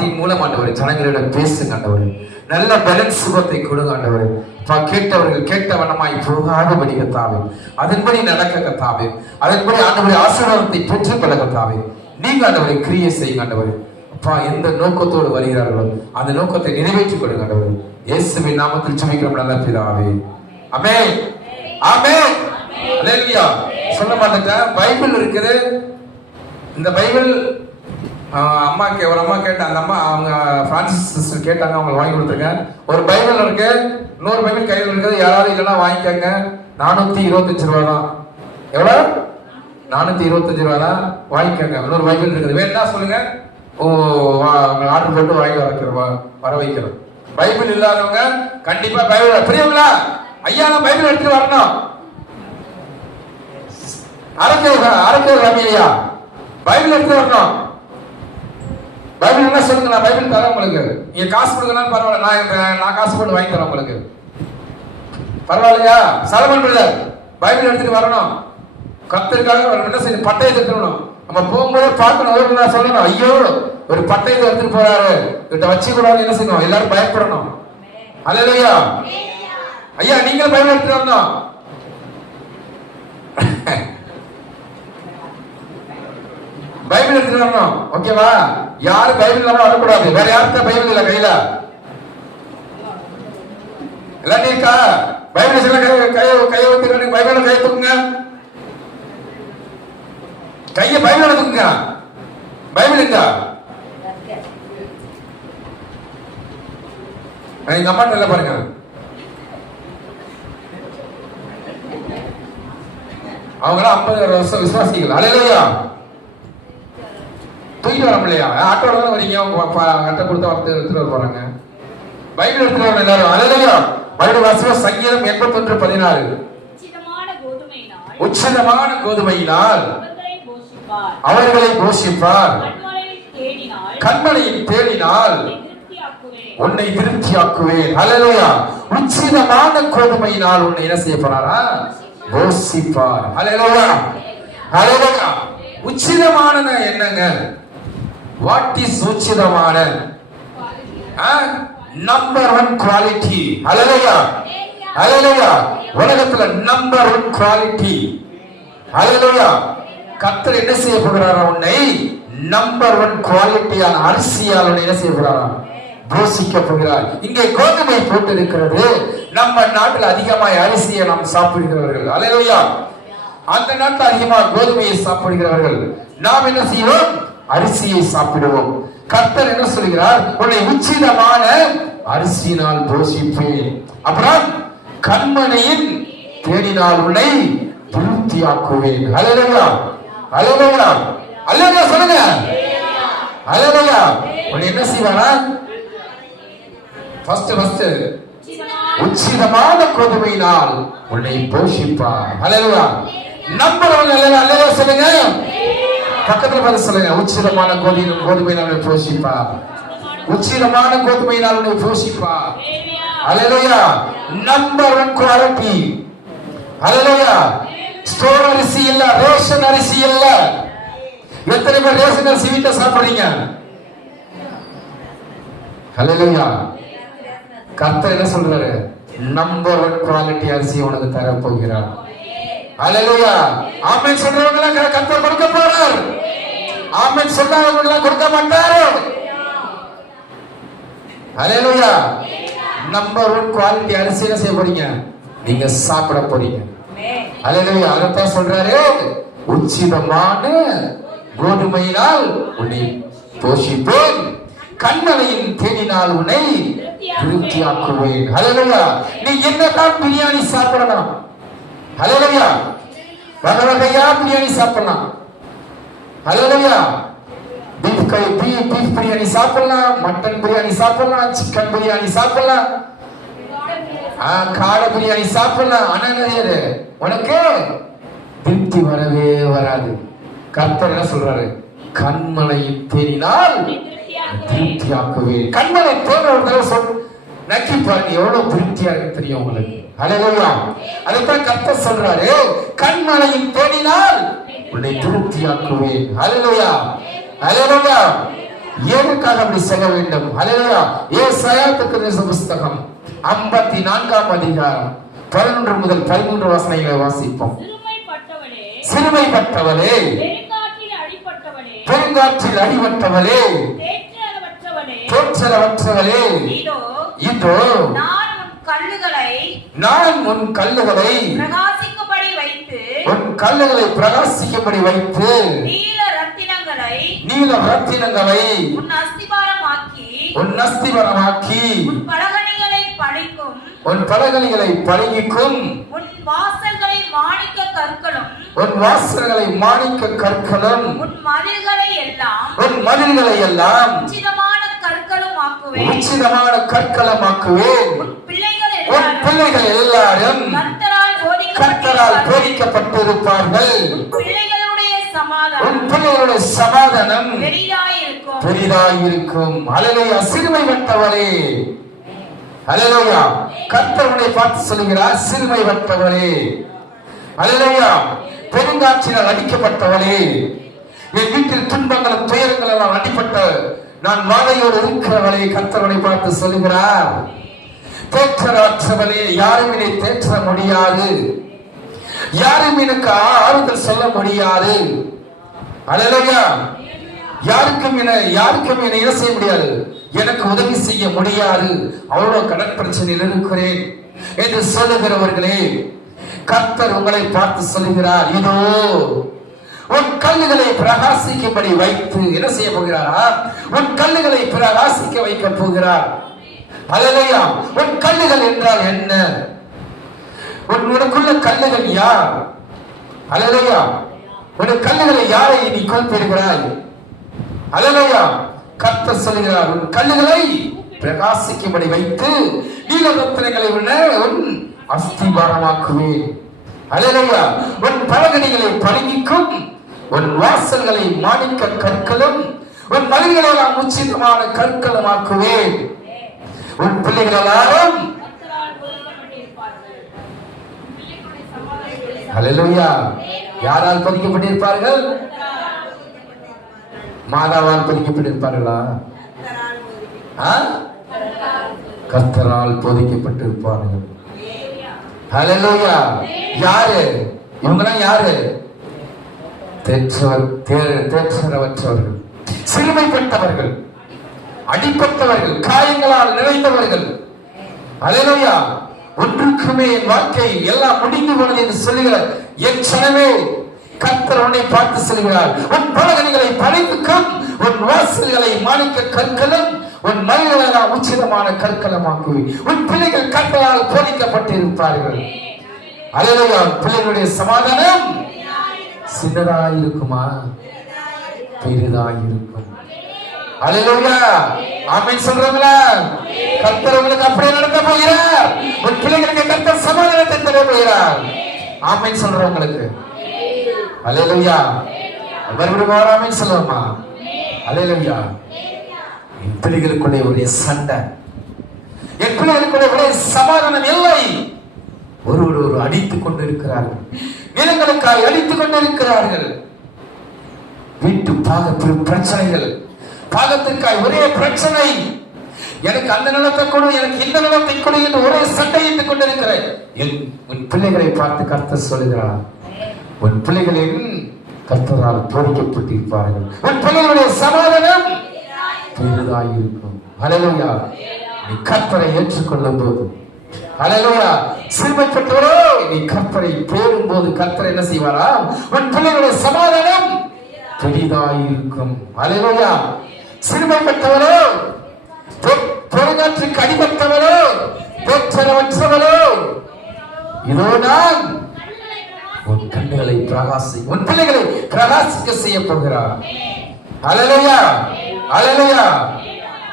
வார்த்தையின் மூலம் ஆண்டவர் ஜனங்களிடம் பேசுங்க ஆண்டவர். நல்ல பேலன்ஸ் சுகத்தை கொடுங்க ஆண்டவர். கேட்டவர்கள் கேட்ட வண்ணமாய் போகாதபடி கர்த்தாவே, அதன்படி நடக்க கர்த்தாவே, அதன்படி ஆண்டவரை ஆசீர்வாதத்தை பெற்றுக்கொள்ள கர்த்தாவே, நீங்க ஆண்டவரை கிரியை செய்யுங்க ஆண்டவர். அப்பா, எந்த நோக்கத்தோடு வருகிறார்களோ அந்த நோக்கத்தை நிறைவேற்றிக் கொடுங்க ஆண்டவர். இயேசுவின் நாமத்தில் ஜெபிக்கிறோம் நல்ல பிதாவே. ஆமென், ஆமென், அல்லேலூயா. சொல்ல மாட்டேன், பைபிள் இருக்குது. இந்த பைபிள் ஒரு அம்மா கேட்ட, அந்த அம்மா அவங்க பிரான்சிஸ் சிஸ்டர் கேட்டாங்க, அவங்க வாங்கி கொடுத்துருங்க. ஒரு பைபிள் இருக்கு, இன்னொரு பைபிள் கையில் இருக்குது. யாராவது இல்லைன்னா வாங்கிக்கோங்க. 425 ரூபா தான். எவ்வளவு? 425 ரூபா தான். வாங்கிக்கோங்க. இன்னொரு பைபிள் இருக்குது, வேணா சொல்லுங்க. ஆர்டர் போட்டு வாங்கி வர வைக்கிறோம். பைபிள் இல்லாதவங்க கண்டிப்பா பைபிள் பெரியவங்களா, ஐயா நான் பைபிள் எடுத்து வரணும். அரக்கர் ரமையா பைபிள் எடுத்து வரணும். பைபிள் என்ன சொல்லுங்க, நான் பைபிள் தரேன் உங்களுக்கு. நீங்க காசு கொடுக்கணும் பரவாயில்ல, நான் காசு போட்டு வாங்கி தரேன் உங்களுக்கு, பரவாயில்லையா? சலமன் பிரதர் பைபிள் எடுத்துட்டு வரணும். கர்த்தருக்காக என்ன செய்யணும், பட்டயத்தை எடுத்துடணும். நம்ம போகும்போது பார்க்கணும், ஒரு சொல்லணும், ஐயோ ஒரு பட்டயத்தை எடுத்துட்டு போறாரு, இத வச்சு கூடாது, என்ன செய்யணும், எல்லாரும் பயப்படணும். அல்லேலூயா. ஐயா நீங்க பைபிள் எடுத்துட்டு வரணும். பைபிள் எடுத்துட்டு வரணும், ஓகேவா? யாரும் பைபிள் இல்லாம வரக்கூடாது. வேற யாருக்கும் பைபிள் இல்ல கையில? எல்லாத்தையும் இருக்கா? பைபிள் கையை ஊத்துக்க, பைபிள் கையை தூக்குங்க, கைய பைபிள் எடுத்துங்க. பைபிள் இருக்கா? எங்க அம்மா நல்லா பாருங்க. அவங்களாம் 50 வருஷம் விசுவாசிகள். அல்லேலூயா. தூக்கி வர முடியலையா? ஆட்டோட தான் வரீங்க, கட்ட கொடுத்த வார்த்தை எடுத்துட்டு போறாங்க. பைபிள் எடுத்துட்டு வர எல்லாரும். அல்லேலூயா. பைபிள் வாசிப்போம். சங்கீதம் 81:14. உச்சிதமான கோதுமையினால் அவர்களை போஷிப்பார், கண்மலையின் தேடினால் உன்னை திருப்தியாக்குவேன். அல்லேலூயா. உச்சிதமான கோதுமையினால் உன்னை என்ன செய்ய போறாரா? போஷிப்பார். அல்லேலூயா, அல்லேலூயா. உச்சிதமான என்னங்க? வாட் இஸ் உச்சிதமான? Number 1 quality. Hallelujah, hallelujah. உலகத்துல நம்பர் 1 குவாலிட்டி. அல்லேலூயா. கர்த்தர் என்ன செய்ய போகிறாரா? உன்னை நம்பர் 1 குவாலிட்டியான அரிசியால் உன்னை என்ன செய்ய போகிறாரா? போஷிக்க போகிறார். இங்கே கோதுமை போட்டு இருக்கிறது. நம்ம நாட்டில் அதிகமாய் அரிசியை நாம் சாப்பிடுகிறவர்கள். அல்லேலூயா. அந்த நாட்டில் அதிகமாக கோதுமையை சாப்பிடுகிறவர்கள். நாம் என்ன செய்வோம்? அரிசியை சாப்பிடுவோம். கர்த்தர் என்ன சொல்கிறார்? உன்னை உச்சிதமான அரிசியினால் போஷிப்பேன். அப்புறம் கண்மனையின் தேடினால் உன்னை திருப்தியாக்குவேன். அல்லேலூயா, அல்லேலூயா, அல்லேலூயா சொல்லுங்க. அல்லேலூயா. உன்னை என்ன செய்வானா? ஃபர்ஸ்ட் உச்சிதமான கோதுமையினால் உன்னை போஷிப்பார். அல்லேலூயா. நம்பர் 1. அல்லேலூயா சொல்லுங்க. பக்கத்துல பார்த்து சொல்லுங்க. உச்சிதமான கோதுமையினால் உன்னை போஷிப்பார். உச்சிதமான கோதுமையினால் உன்னை போஷிப்பார். Hallelujah. Number 1 quality. Hallelujah. Store அரிசி இல்ல, ரேஷன் அரிசி இல்ல. எத்தனை பேர் ரேஷன் அரிசி வீட்டை சாப்பிடுறீங்க? அல்லேலூயா. கர்த்தர் என்ன சொல்றாரு? நம்பர் 1 குவாலிட்டி அரிசி உனக்கு தர போகிறார். அல்லேலூயா. ஆமென் சொல்றவங்க எல்லாம் கர்த்தர் கொடுக்க போறார். ஆமென் சொல்றவங்க எல்லாம் கொடுக்க மாட்டாரு. அல்லேலூயா. நம்பர் 1 குவாலிட்டி அரிசி என்ன செய்ய போறீங்க? நீங்க சாப்பிட போறீங்க. அல்லேலூயா. அதைத்தான் சொல்றாரு. உச்சிதமான கோதுமையினால் உன்னை போஷிப்பேன், கண்மலையின் தேடினால் உன்னை திருப்தியாக்குவேன். அல்லேலூயா. நீ என்னதான் பிரியாணி சாப்பிடலாம். அல்லேலூயா. வகை வகையா பிரியாணி சாப்பிடலாம். அல்லேலூயா. பீஃப் பிரியாணி சாப்பிடலாம், மட்டன் பிரியாணி சாப்பிடலாம், சிக்கன் பிரியாணி சாப்பிடலாம், காடை பிரியாணி சாப்பிடலாம். ஆனா உனக்கு திருப்தி வரவே வராது. கர்த்தர் என்ன சொல்றாரு? கண்மலையின் தேடினால் திருப்தியாக்குவேன். கண்மலை தேடுற நக்கி பாருங்க, எவ்வளவு திருப்தியா இருக்கு தெரியும் உங்களுக்கு. அல்லேலூயா. அதைத்தான் கர்த்தர் சொல்றாரு. கண்மலையின் தேடினால் உன்னை திருப்தியாக்குவேன். அல்லேலூயா, அல்லேலூயா. எதற்காக அப்படி செய்ய வேண்டும்? ஹல்லேலூயா. ஏசாயா தீர்க்கதரிசி புத்தகம் 54ஆம் அதிகாரம் 11 முதல் 13 வசனங்களை வாசிப்போம். சிறுமைப்பட்டவளே, பெருங்காற்றில் அடிபட்டவளே, தோற்றரவற்றவளே, இதோ நான் உன் கல்லுகளை பிரகாசிக்கும்படி வைத்து நீல ரத்தினங்களை உன் அஸ்திபாரமாக்கி உன் பலகணிகளை பழகிக்கும் உன் வாசல்களை மாணிக்க கற்களும் உன் மதில்களை எல்லாம் உச்சிதமான கற்களுமாக்குவேன். உன் பிள்ளைகள் எல்லாரும் கர்த்தரால் போதிக்கப்பட்டிருப்பார்கள். உன் பிள்ளைகளுடைய சமாதானம் பெரிதாயிருக்கும். ஹல்லேலூயா. சிறுமைப்பட்டவரே, ஹல்லேலூயா. கர்த்தர் உன்னை பார்த்து சொல்கிறார், சிறுமைப்பட்டவரே. ஹல்லேலூயா. பெருங்காற்றினால் அடிக்கப்பட்டவளே, என் வீட்டில் துன்பங்களும் துயரங்கள் எல்லாம் அடிப்பட்ட நான் வாழையோடு இருக்கிறவளே, கர்த்தர் உன்னை பார்த்து சொல்கிறார். தேற்றரவற்றவளே, யாரும் என்னை தேற்ற முடியாது, யாரும் எனக்கு ஆறுதல் சொல்ல முடியாது. ஹல்லேலூயா. யாருக்கும் என்னை என்ன செய்ய முடியாது, எனக்கு உதவி செய்ய முடியாது, அவ்வளவு கடன் பிரச்சனையில் இருக்கிறேன் என்று சொல்லுகிறவர்களே, கர்த்தர் உங்களை பார்த்து சொல்லுகிறார், இதோ உன் கல்லுகளை பிரகாசிக்கும்படி வைத்து என்ன செய்ய போகிறாரா? உன் கல்லுகளை பிரகாசிக்க வைக்க போகிறார். ஹல்லேலூயா. உன் கல்லுகள் என்றால் என்ன? உனக்குள்ள கல்லுகள் யார்? ஹல்லேலூயா. உன் கல்லுகளை யாரை நீ குறிப்பிடுகிறாய்? ஹல்லேலூயா. கர்த்தர் சொல்கிறார், உன் கல்லுகளை பிரகாசிக்கும்படி வைத்து நீல ரத்தினங்களை உன் அஸ்திபாரமாக்குவேன். ஹல்லேலூயா. உன் பலகணிகளை பழகிக்கும் உன் வாசல்களை மாணிக்க கற்களும் உன் மதில்களெல்லாம் உச்சிதமான கற்களுமாக்குவேன். உன் பிள்ளைகள் எல்லாரும் ஹல்லேலூயா. யாரால் பதிக்கப்பட்டிருப்பார்கள்? மாதாவால் பதிக்கப்பட்டிருப்பார்களா? கர்த்தரால் போதிக்கப்பட்டிருப்பார்கள். ஹல்லேலூயா. யாரு இவங்கெல்லாம்? யாரு? தேற்றரவற்றவர்கள், சிறுமைப்பட்டவர்கள், அடிப்பட்டவர்கள், காயங்களால் நிறைந்தவர்கள். ஹல்லேலூயா. ஒன்றுக்குமே என் வாழ்க்கை எல்லாம் முடிந்து போனது என்று சொல்லுகிற என் சனமே, கர்த்தர் உன்னை பார்த்து சொல்கிறார், உன் பலகணிகளை படைப்புக்கும் உன் வாசல்களை மாணிக்க கற்களும் உன் மனிதர்களெல்லாம் உச்சிதமான கற்களமாக்குவி. உன் பிள்ளைகள் கர்த்தரால் போதிக்கப்பட்டிருப்பார்கள். ஹல்லேலூயா. பிள்ளைகளுடைய சமாதானம் சின்னதாயிருக்குமா? பெரிதாயிருக்கும். ஹல்லேலூயா. ஆமென் சொல்றீங்களா? கர்த்தர் உங்களுக்கு அப்படியே நடத்த போகிறார். உன் பிள்ளைகளுக்கு கர்த்தர் சமாதானத்தை தர போகிறார். ஆமென் சொல்றவங்களுக்கு ஹல்லேலூயா. மறுபடியும் ஆமென் சொல்லுவோமா? ஹல்லேலூயா. என் பிள்ளைகளுக்குள்ளே ஒரே சண்டை, என் பிள்ளைகளுக்குள்ளே ஒரே சமாதானம் இல்லை. ஒருவர் அடித்துக் கொண்டிருக்கிறார்கள், நிலங்களுக்காய் அடித்துக் கொண்டிருக்கிறார்கள். வீட்டு பிரச்சனைகள், பாகத்திற்காய் ஒரே பிரச்சனை. எனக்கு அந்த நிலத்தை கொடு, எனக்கு இந்த நிலத்தை கொடு என்று ஒரே சண்டை இட்டுக் கொண்டிருக்கிறேன். உன் பிள்ளைகளை பார்த்து கர்த்தர் சொல்கிறார், உன் பிள்ளைகளின் கர்த்தரால் போதிக்கப்பட்டிருப்பார்கள். உன் பிள்ளைகளுடைய சமாதானம் பெரிதாயிருக்கும். ஹல்லேலூயா. நீ கர்த்தரை ஏற்றுக்கொள்ளும் போது, ஹல்லேலூயா, சிறுமைப்பட்டவரோ நீ கர்த்தரை தேடும் போது கர்த்தர் என்ன செய்வாரா? உன் பிள்ளைகளுடைய சமாதானம் பெரிதாயிருக்கும். ஹல்லேலூயா. சிறுமைப்பட்டவரோ, பெருங்காற்றுக்கு அடிபட்டவரோ, தேற்றரவற்றவரோ, இதோ நான் உன் கண்களை உன் பிள்ளைகளை பிரகாசிக்க செய்ய போகிறார். ஹல்லேலூயா. ஹல்லேலூயா.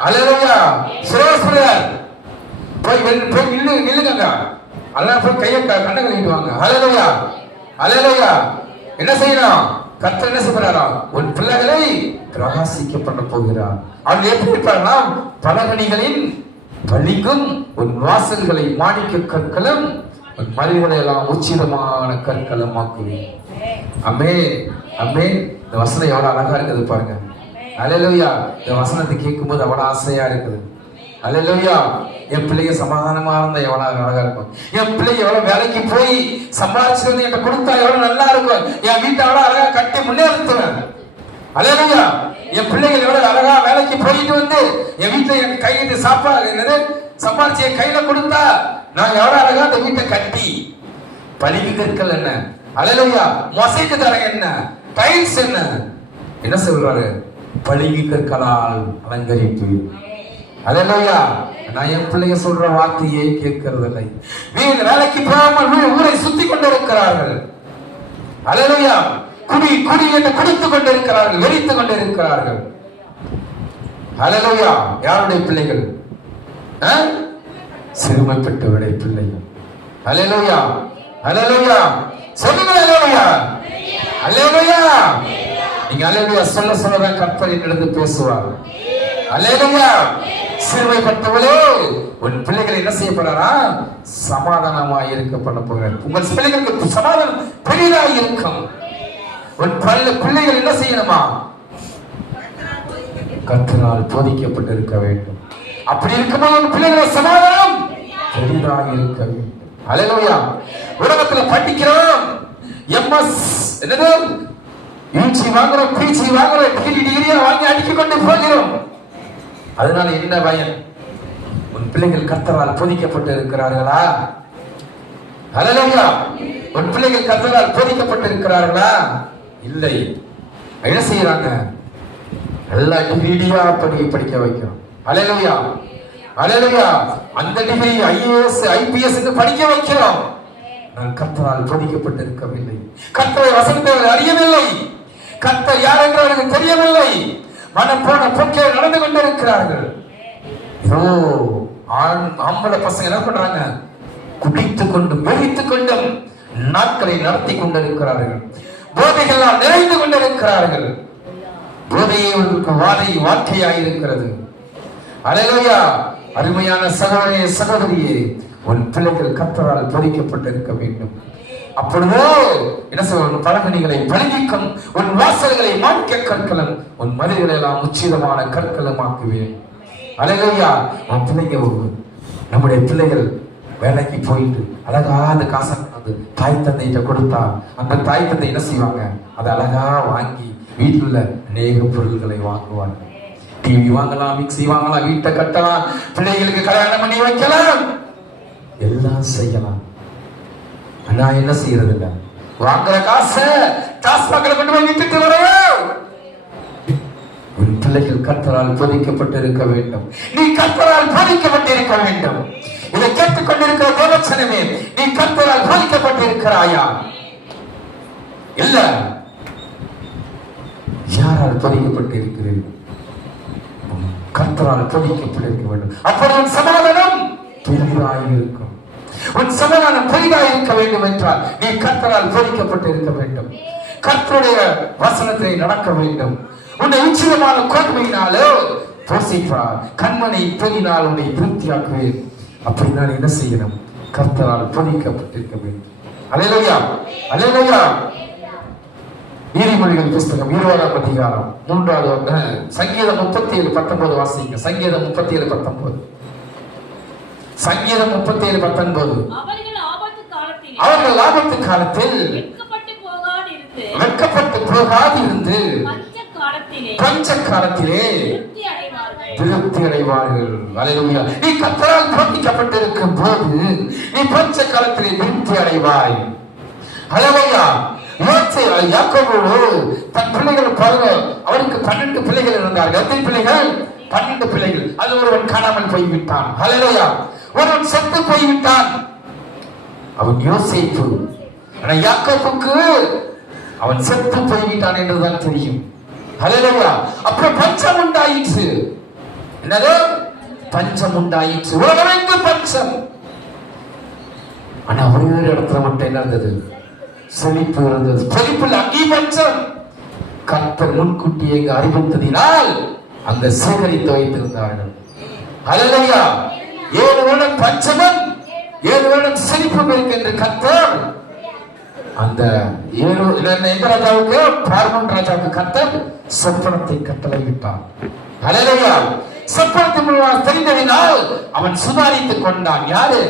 ஹல்லேலூயா. சிரோஸ்வரர் போய் நில்லுங்க. அதெல்லாம் போய் கையை கண்ணை கழிட்டுவாங்க. ஹல்லேலூயா. ஹல்லேலூயா. என்ன செய்யணும்? கர்த்தர் என்ன செய்கிறாரா? உன் பிள்ளைகளை பிரகாசிக்க பண்ண போகிறார். அவங்க எப்படி இருப்பார்களா? பலகணிகளின் பலிக்கும் உன் வாசல்களை மாணிக்க கற்களும் உன் மதில்களை எல்லாம் உச்சிதமான கற்களும் ஆக்குவேன். அமேன். அமேன். இந்த வசனம் எவ்வளவு அழகா இருக்குது பாருங்க. அல்லேலூயா. இந்த வசனத்தை கேட்கும்போது அவ்வளவு ஆசையா இருக்குது. அல்லேலூயா. என் பிள்ளைங்க சமாதானமா இருந்தா எவ்வளவு அழகா இருக்கும். என் பிள்ளைங்க எவ்வளவு வேலைக்கு போய் சம்பாதிச்சு வந்து என்கிட்ட கொடுத்தா எவ்வளவு நல்லா இருக்கும். என் வீட்டை எவ்வளவு அழகா கட்டி முன்னேறுத்துவேன். அல்லேலூயா. என் பிள்ளைகள் எவ்வளவு அழகா வேலைக்கு போயிட்டு வந்து என் வீட்டுல என் கையிட்டு சாப்பாடு என்னது சம்பாதிச்சு என் கையில கொடுத்தா நான் எவ்வளவு அழகா அந்த வீட்டை கட்டி பளிங்கு கற்கள் என்ன, அல்லேலூயா, மொசைக்கு தரங்க என்ன, டைல்ஸ் என்ன சொல்றாரு, பளிங்கு கற்களால் அலங்கரிப்பு. அல்லேலூயா. நான் என் பிள்ளைங்க சொல்ற வார்த்தையை கேட்கறதில்லை. வீண் வேலைக்கு போகாமல் ஊரை சுத்தி கொண்டிருக்கிறார்கள். அல்லேலூயா. குடி குடி என்று குடித்துக் கொண்டிருக்கிறார்கள், வெறித்துக் கொண்டிருக்கிறார்கள். அல்லேலூயா. யாருடைய பிள்ளைகள்? சிறுமைப்பட்டவருடைய பிள்ளைகள். அல்லேலூயா. அல்லேலூயா. சொல்லுங்க அல்லேலூயா. அல்லேலூயா. நீங்க அல்லேலூயா சொல்ல சொல்லதான் கர்த்தர் என்னிடத்தில் பேசுவார். அல்லேலூயா. சிறுமைப்பட்டவளே, உன் பிள்ளைகள் என்ன செய்யப்படாரா? சமாதானமாய் இருக்க பண்ண போகிறார். உங்கள் பிள்ளைகளுக்கு சமாதானம் பெரிதாக இருக்கும். உன் பிள்ளைகள் என்ன செய்யணுமா? கர்த்தரால் போதிக்கப்பட்டிருக்க வேண்டும். அப்படி இருக்கும்போது உன் பிள்ளைகள் சமாதானம் பெரிதாக இருக்க வேண்டும். அல்லேலூயா. உலகத்துல படிக்கிறோம், எம்எஸ் என்னது யூஜி வாங்குறோம், பிஜி வாங்குறோம், டிகிரியா வாங்கி அடிக்க கொண்டு போகிறோம். அதனால என்ன பயன்? உன் பிள்ளைகள் கர்த்தரால் போதிக்கப்பட்டு இருக்கிறார்களா? அல்லேலூயா. உன் பிள்ளைகள் கர்த்தரால் போதிக்கப்பட்டு இருக்கிறார்களா? இல்லை. என்ன செய்யறாங்க? எல்லா டிகிரியா படிக்க வைக்கிறோம். அல்லேலூயா. அல்லேலூயா. அந்த டிகிரி ஐஏஎஸ் ஐபிஎஸ் என்று படிக்க வைக்கிறோம். நான் கர்த்தரால் போதிக்கப்பட்டு இருக்கவில்லை. கர்த்தரை வசனத்தை அறியவில்லை. கர்த்தர் யார் என்று அவருக்கு தெரியவில்லை. மனம் போன போக்கே நடந்து கொண்டிருக்கிறார்கள். ஆம்பளை பசங்க என்ன பண்றாங்க? குடித்துக் கொண்டும் வெறித்துக் கொண்டும் நாட்களை நடத்தி கொண்டிருக்கிறார்கள். போதைகளால் நிறைந்து கொண்டிருக்கிறார்கள். போதையே வாதை வாழ்க்கையாயிருக்கிறது. அல்லேலூயா. அருமையான சகோதரே சகோதரியே, உன் பிள்ளைகள் கர்த்தரால் போதிக்கப்பட்டிருக்க வேண்டும். அப்பொழுது என்ன சொல்ற, பலகணிகளை பழகிக்கும், உன் வாசல்களை மாணிக்க கற்களும், உன் மதில்களை எல்லாம் உச்சிதமான கற்களும் ஆக்குவேன். அல்லேலூயா. உன் பிள்ளைங்க, நம்முடைய பிள்ளைகள் வேலைக்கு போயிட்டு அழகா அந்த காசை தாய் தந்தையிட்ட கொடுத்தா அந்த தாய் தந்தை என்ன செய்வாங்க? அதை அழகா வாங்கி வீட்டுல அநேக பொருள்களை வாங்குவாங்க. டிவி வாங்கலாம், மிக்சி வாங்கலாம், வீட்டை கட்டலாம், பிள்ளைகளுக்கு கல்யாணம் பண்ணி வைக்கலாம், எல்லாம் செய்யலாம். ஆனா என்ன செய்யறது இல்ல? வாங்குற காசை டாஸ்மாக்ல கொண்டு போய் விட்டுட்டு வரோம். உன் பிள்ளைகள் கர்த்தரால் போதிக்கப்பட்டு இருக்க வேண்டும். நீ கர்த்தரால் போதிக்கப்பட்டிருக்க வேண்டும். இதை கேட்டுக் கொண்டிருக்கிற தேவச்சனமே, நீ கர்த்தரால் போதிக்கப்பட்டிருக்கிறாயா? இல்ல. யாரால் போதிக்கப்பட்டிருக்கிறீர்கள்? கர்த்தரால் போதிக்கப்பட்டிருக்க வேண்டும். அப்பொழுது உன் சமாதானம் பெரிதாக இருக்கும். உன் சமாதானம் பெரிதாக இருக்க வேண்டும் என்றால் நீ கர்த்தரால் போதிக்கப்பட்டு இருக்க வேண்டும். கர்த்தருடைய வசனத்தை நடக்க வேண்டும். உன்னை உச்சிதமான கோட்மையினாலோ போசிப்பார், கண்மனை பெரினால் உன்னை திருப்தியாக்குவேன். அப்படி நான் என்ன செய்யணும்? கர்த்தரால் போதிக்கப்பட்டிருக்க வேண்டும். அல்லேலூயா. அல்லேலூயா. நீதிமொழிகள் புஸ்தகம் 20ஆம் அதிகாரம் 3வது சங்கீதம் 37:19 வாசிங்க. சங்கீதம் 37:19. சங்கீதம் 37:19. அவர்கள் ஆபத்து காலத்தில் வெட்கப்பட்டு போகாதிருந்து பஞ்ச காலத்திலே திருப்தி அடைவார்கள். அல்லேலூயா. நீ கர்த்தரால் போதிக்கப்பட்டிருக்கும் போது நீ பஞ்ச காலத்திலே திருப்தி அடைவாய். அல்லேலூயா. யாக்கோபு தன் பிள்ளைகள் பாருங்க, அவருக்கு 12 பிள்ளைகள் இருந்தார்கள். எத்தனை பிள்ளைகள்? 12 பிள்ளைகள். அது ஒருவன் காணாமல் போய்விட்டான். அல்லேலூயா. ஒருவன் செத்து போய்விட்டான். அவன் யோசேப்பு. ஆனா யாக்கோபுக்கு அவன் செத்து போய்விட்டான் என்றுதான் தெரியும். அல்லேலூயா. அப்புறம் பஞ்சம் உண்டாயிற்று. என்னது? பஞ்சம் உண்டாயிற்று. உலகமெங்கும் பஞ்சம். ஆனா ஒரே ஒரு இடத்துல மட்டும் என்ன இருந்தது? செழிப்பு இருந்தது. செழிப்பில் அங்கே பஞ்சம். கர்த்தர் முன்கூட்டியே அறிவித்ததினால் அங்க சேகரித்து வைத்திருந்தார்கள். அல்லேலூயா. 7 வருடம் பஞ்சமும் 7 வருடம் செழிப்பும் இருக்கு என்று கர்த்தர் அந்த எந்த ராஜாவுக்கு, பார்வோன் ராஜாவுக்கு கர்த்தர் சொப்பனத்தை கட்டளையிட்டார். ஹல்லேலூயா. சொப்பனத்தின் மூலமாக தெரிந்ததினால் அவன் சுதாரித்துக் கொண்டான். யாரு?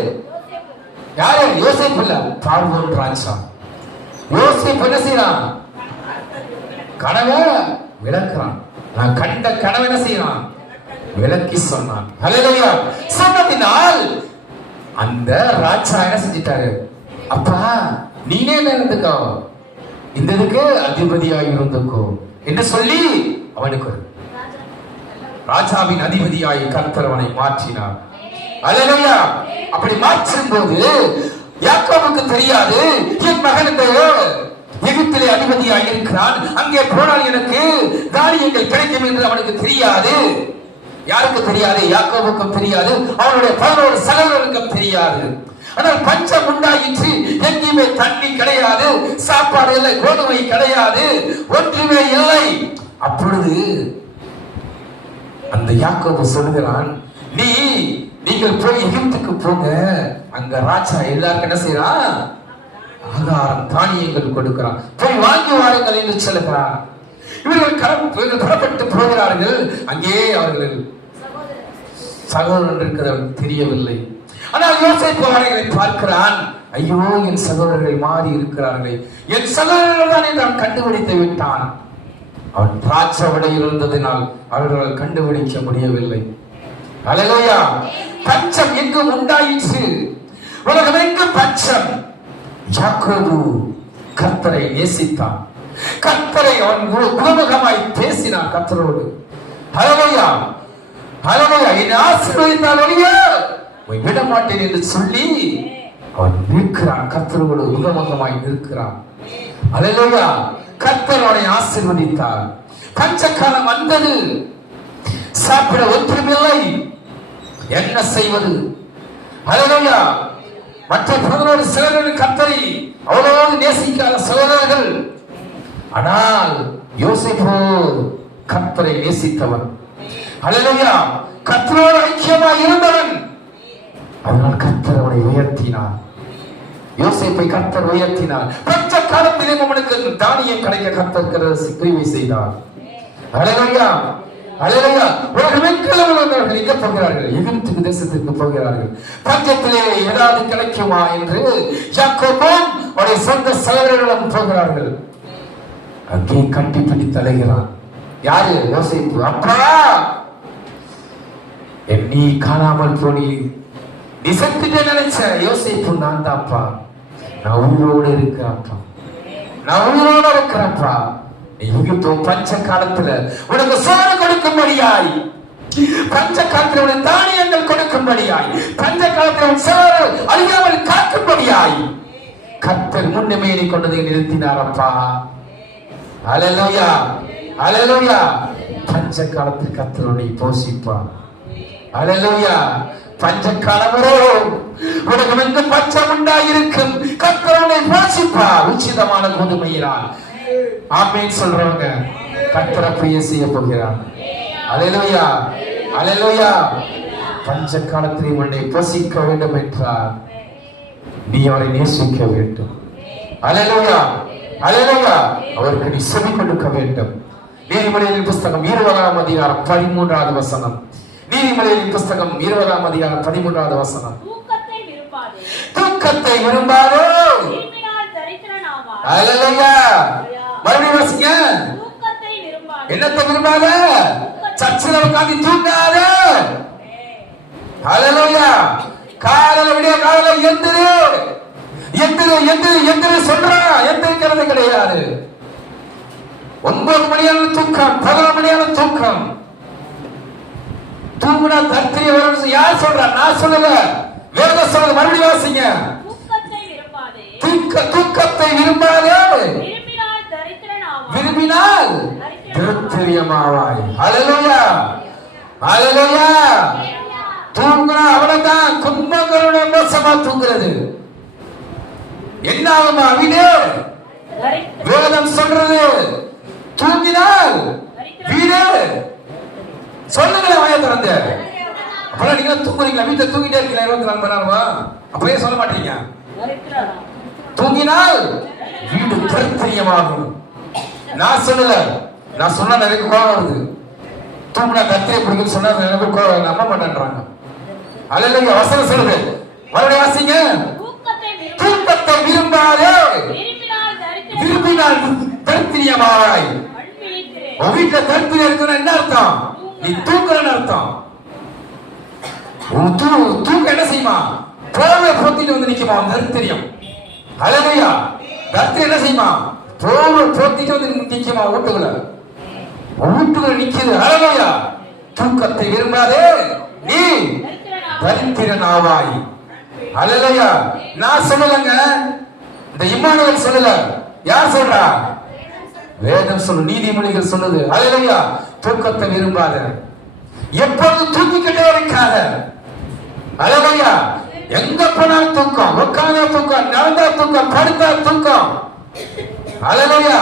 யோசேப்பு இல்ல, பார்வோன் ராஜா. யோசேப்பு என்ன செய்யறான்? கனவை விளக்குறான். நான் கண்ட கனவை என்ன செய்யறான்? விளக்கி சொன்னான். ஹல்லேலூயா. சொன்னதினால் அந்த ராஜா என்ன செஞ்சிட்டாரு? அப்பா நீனே இருந்துக்கோ, இந்த இதுக்கு அதிபதியாய் இருந்துக்கோ என்று சொல்லி அவனுக்கு ராஜாவின் அதிபதியாய் கர்த்தர் அவனை மாற்றினார். ஹல்லேலூயா. அப்படி மாற்றும் போது யாக்கோபுக்கு தெரியாது, என் மகன் இந்த எகிப்திலே அதிபதியாய் இருக்கிறான், அங்கே போனால் எனக்கு தானியங்கள் கிடைக்கும் என்று அவனுக்கு தெரியாது. யாருக்கு தெரியாது? யாக்கோபுக்கும் தெரியாது, அவனுடைய 11 சகோதரர்களுக்கும் தெரியாது. ஆனால் பஞ்சம் உண்டாயிற்று. எங்கேயுமே தண்ணி கிடையாது, சாப்பாடு இல்லை, கோதுமை கிடையாது, ஒன்றுமே இல்லை. அப்பொழுது அந்த யாக்கோபு சொல்லுகிறான், நீங்கள் போய் எகிப்துக்கு போங்க, அங்க ராஜா எல்லாருக்கும் என்ன செய்யறான்? ஆகாரம் தானியங்கள் கொடுக்கிறான், போய் வாங்கி வாருங்கள் என்று சொல்லுகிறான். இவர்கள் புறப்பட்டு போகிறார்கள். அங்கே அவர்கள் சகோதரன் இருக்கிறது தெரியவில்லை. ஆனால் யோசேப்பு அவர்களை பார்க்கிறான். ஐயோ, என் சகோதரர்கள் மாறி இருக்கிறார்கள், என் சகோதரர்கள் தானே நான் கண்டுபிடித்து விட்டான். அவன் திராட்சையில் இருந்ததினால் அவர்களால் கண்டுபிடிக்க முடியவில்லை. ஹல்லேலூயா. பஞ்சம் எங்கும் உண்டாயிற்று, உலகம் எங்கும் பஞ்சம். யாக்கோபு கர்த்தரை நேசித்தான். கர்த்தரை அவன் முகமுகமாய் பேசினான் கர்த்தரோடு. ஹல்லேலூயா. ஹல்லேலூயா. என்னை ஆசீர்வதித்தால் ஒழிய விட மாட்டேன் என்று சொல்லி அவன் நிற்கிறான், கர்த்தரோடு முகமுகமாய் நிற்கிறான். ஹல்லேலூயா. கர்த்தர் அவனை ஆசீர்வதித்தார். பஞ்சகாலம் வந்தது, சாப்பிட ஒன்றுமில்லை, என்ன செய்வது? ஹல்லேலூயா. மற்ற 11 சகோதரர்கள் கர்த்தரை அவ்வளவு நேசிக்காத சகோதரர்கள். ஆனால் யோசேப்பு கர்த்தரை நேசித்தவன். ஹல்லேலூயா. கர்த்தரோடு ஐக்கியமாய் இருந்தவன். அதனால் கர்த்தர் அவனை உயர்த்தினார். யோசேப்பை கர்த்தர் உயர்த்தினார். பஞ்ச காலத்திலே அவனுக்கு தானியம் கிடைக்க கர்த்தர் கிருபை செய்தார். ஹல்லேலூயா. ஹல்லேலூயா. உலகமெங்கிலும் உள்ளவர்கள் எங்க போகிறார்கள்? எகிப்து தேசத்திற்கு போகிறார்கள். பஞ்சத்திலே ஏதாவது கிடைக்குமா என்று யாக்கோபும் அவருடைய சொந்த சகோதரர்களும் போகிறார்கள். அங்கே கட்டி பிடித்து அலைகிறான். யாரு? யோசேப்பு. அப்பா, நீ காணாமல் போனி, நீ செத்துட்டே நினைச்ச. யோசேப்பு, நான் தான்ப்பா, நான் உயிரோடு இருக்கிறப்பா, நான் உயிரோடு இருக்கிறப்பா. எகிப்து பஞ்ச காலத்துல உனக்கு சோறு கொடுக்கும்படியாய், பஞ்ச காலத்தில் உனக்கு தானியங்கள் கொடுக்கும்படியாய், பஞ்ச காலத்தில் சோறு அழியாமல் காக்கும்படியாய் கர்த்தர் முன்னமேறி கொண்டதை நிறுத்தினாரப்பா. ஹல்லேலூயா. ஹல்லேலூயா. பஞ்ச காலத்தில் கர்த்தர் உன்னை போஷிப்பார். ஹல்லேலூயா. பஞ்ச காலம் வரும், உலகம் எங்கு பஞ்சம் உண்டாயிருக்கும், கர்த்தர் உன்னை போஷிப்பார் உச்சிதமான கோதுமையினால். ஆமென் சொல்றவங்க கர்த்தரை பிரிய செய்ய போகிறார். ஹல்லேலூயா. ஹல்லேலூயா. பஞ்ச காலத்தில் உன்னை போஷிக்க வேண்டும் என்றார், நீ அவரை நேசிக்க வேண்டும். ஹல்லேலூயா. ஹல்லேலூயா. அவருக்கு நீ செவி கொடுக்க வேண்டும். நீதிமொழிகளின் புஸ்தகம் 20ஆம் அதிகாரம் 13வது வசனம். நீதிமொழிகளின் புஸ்தகம் 20ஆம் அதிகாரம் 13வது வசனம். தூக்கத்தை விரும்பாதோ. ஹல்லேலூயா. மறுபடியும் வாசிங்க. என்னத்தை விரும்பாத? சர்ச்சில் உட்கார்ந்து தூங்காத. ஹல்லேலூயா. காலையில விடிய காலையில எந்திரு எந்திரு எந்திரு எந்திரு சொல்றான். எந்திரிக்கிறது கிடையாது. 9 மணியான தூக்கம், 11 மணியான தூக்கம். தூங்குனா தத்திரிய வரும். யார் சொல்றா? நான் சொல்லல, வேதம் சொல்றது. மறுபடியும் வாசிங்க. தூக்கத்தை விரும்பாதே, விரும்பினால் தரித்திரியமாவாய். ஹல்லேலூயா. ஹல்லேலூயா. தூங்குனா அவ்வளவுதான். கும்பங்களோட மோசமா தூங்குறது என்ன ஆகுமா? வீடு வேதம் சொல்றது, தூங்கினால் வீடு. சொல்லுங்களேன் வாய திறந்து. அப்பெல்லாம் நீங்க தூங்குறீங்களா? வீட்டை தூங்கிட்டே இருக்கீங்களா 24 மணி நேரமா? அப்படியே சொல்ல மாட்டீங்க. தூங்கினால் வீடு தரித்திரியமாகும். நான் சொல்லல, நான் சொன்னா நிறைய கோபம் வருது. தூங்கினா கத்திரை பிடிக்கும் சொன்னா நிறைய பேர் கோபம் நம்ப மாட்டேன்றாங்க. அல்ல வசனம் சொல்லுது, மறுபடியும் வாசிங்க. தூக்கத்தை விரும்பாதே, விரும்பினால் தரித்திரியமாவாய். உன் வீட்டுல தரித்திரியம் இருக்குன்னா என்ன அர்த்தம்? நீ தூக்குறன்னு அர்த்தம். தூக்கம் என்ன செய்யுமா? போர்வை போத்திட்டு வந்து நிக்குமா தரித்திரியம். அல்லேலூயா. தரித்திரியம் என்ன செய்யுமா? போர்வை போத்திட்டு வந்து நிக்குமா வீட்டுக்குள்ள நிக்குது. அல்லேலூயா. தூக்கத்தை விரும்பாதே, நீ தரித்திரன் ஆவாய். அல்லேலூயா. நான் சொல்லலங்க, இந்த இம்மானுவேல் சொல்லல. யார் சொல்றா? வேதம் சொல்லு, நீதிமொழிகள் சொல்லுது. அல்லேலூயா. தூக்கத்தை விரும்பாத, எப்பொழுதும் தூக்கிக்கிட்டே இருக்காத. அல்லேலூயா. எங்க போனாலும் தூக்கம், உட்கார்ந்தா தூக்கம், நடந்தா தூக்கம், படுத்தா தூக்கம். அல்லேலூயா.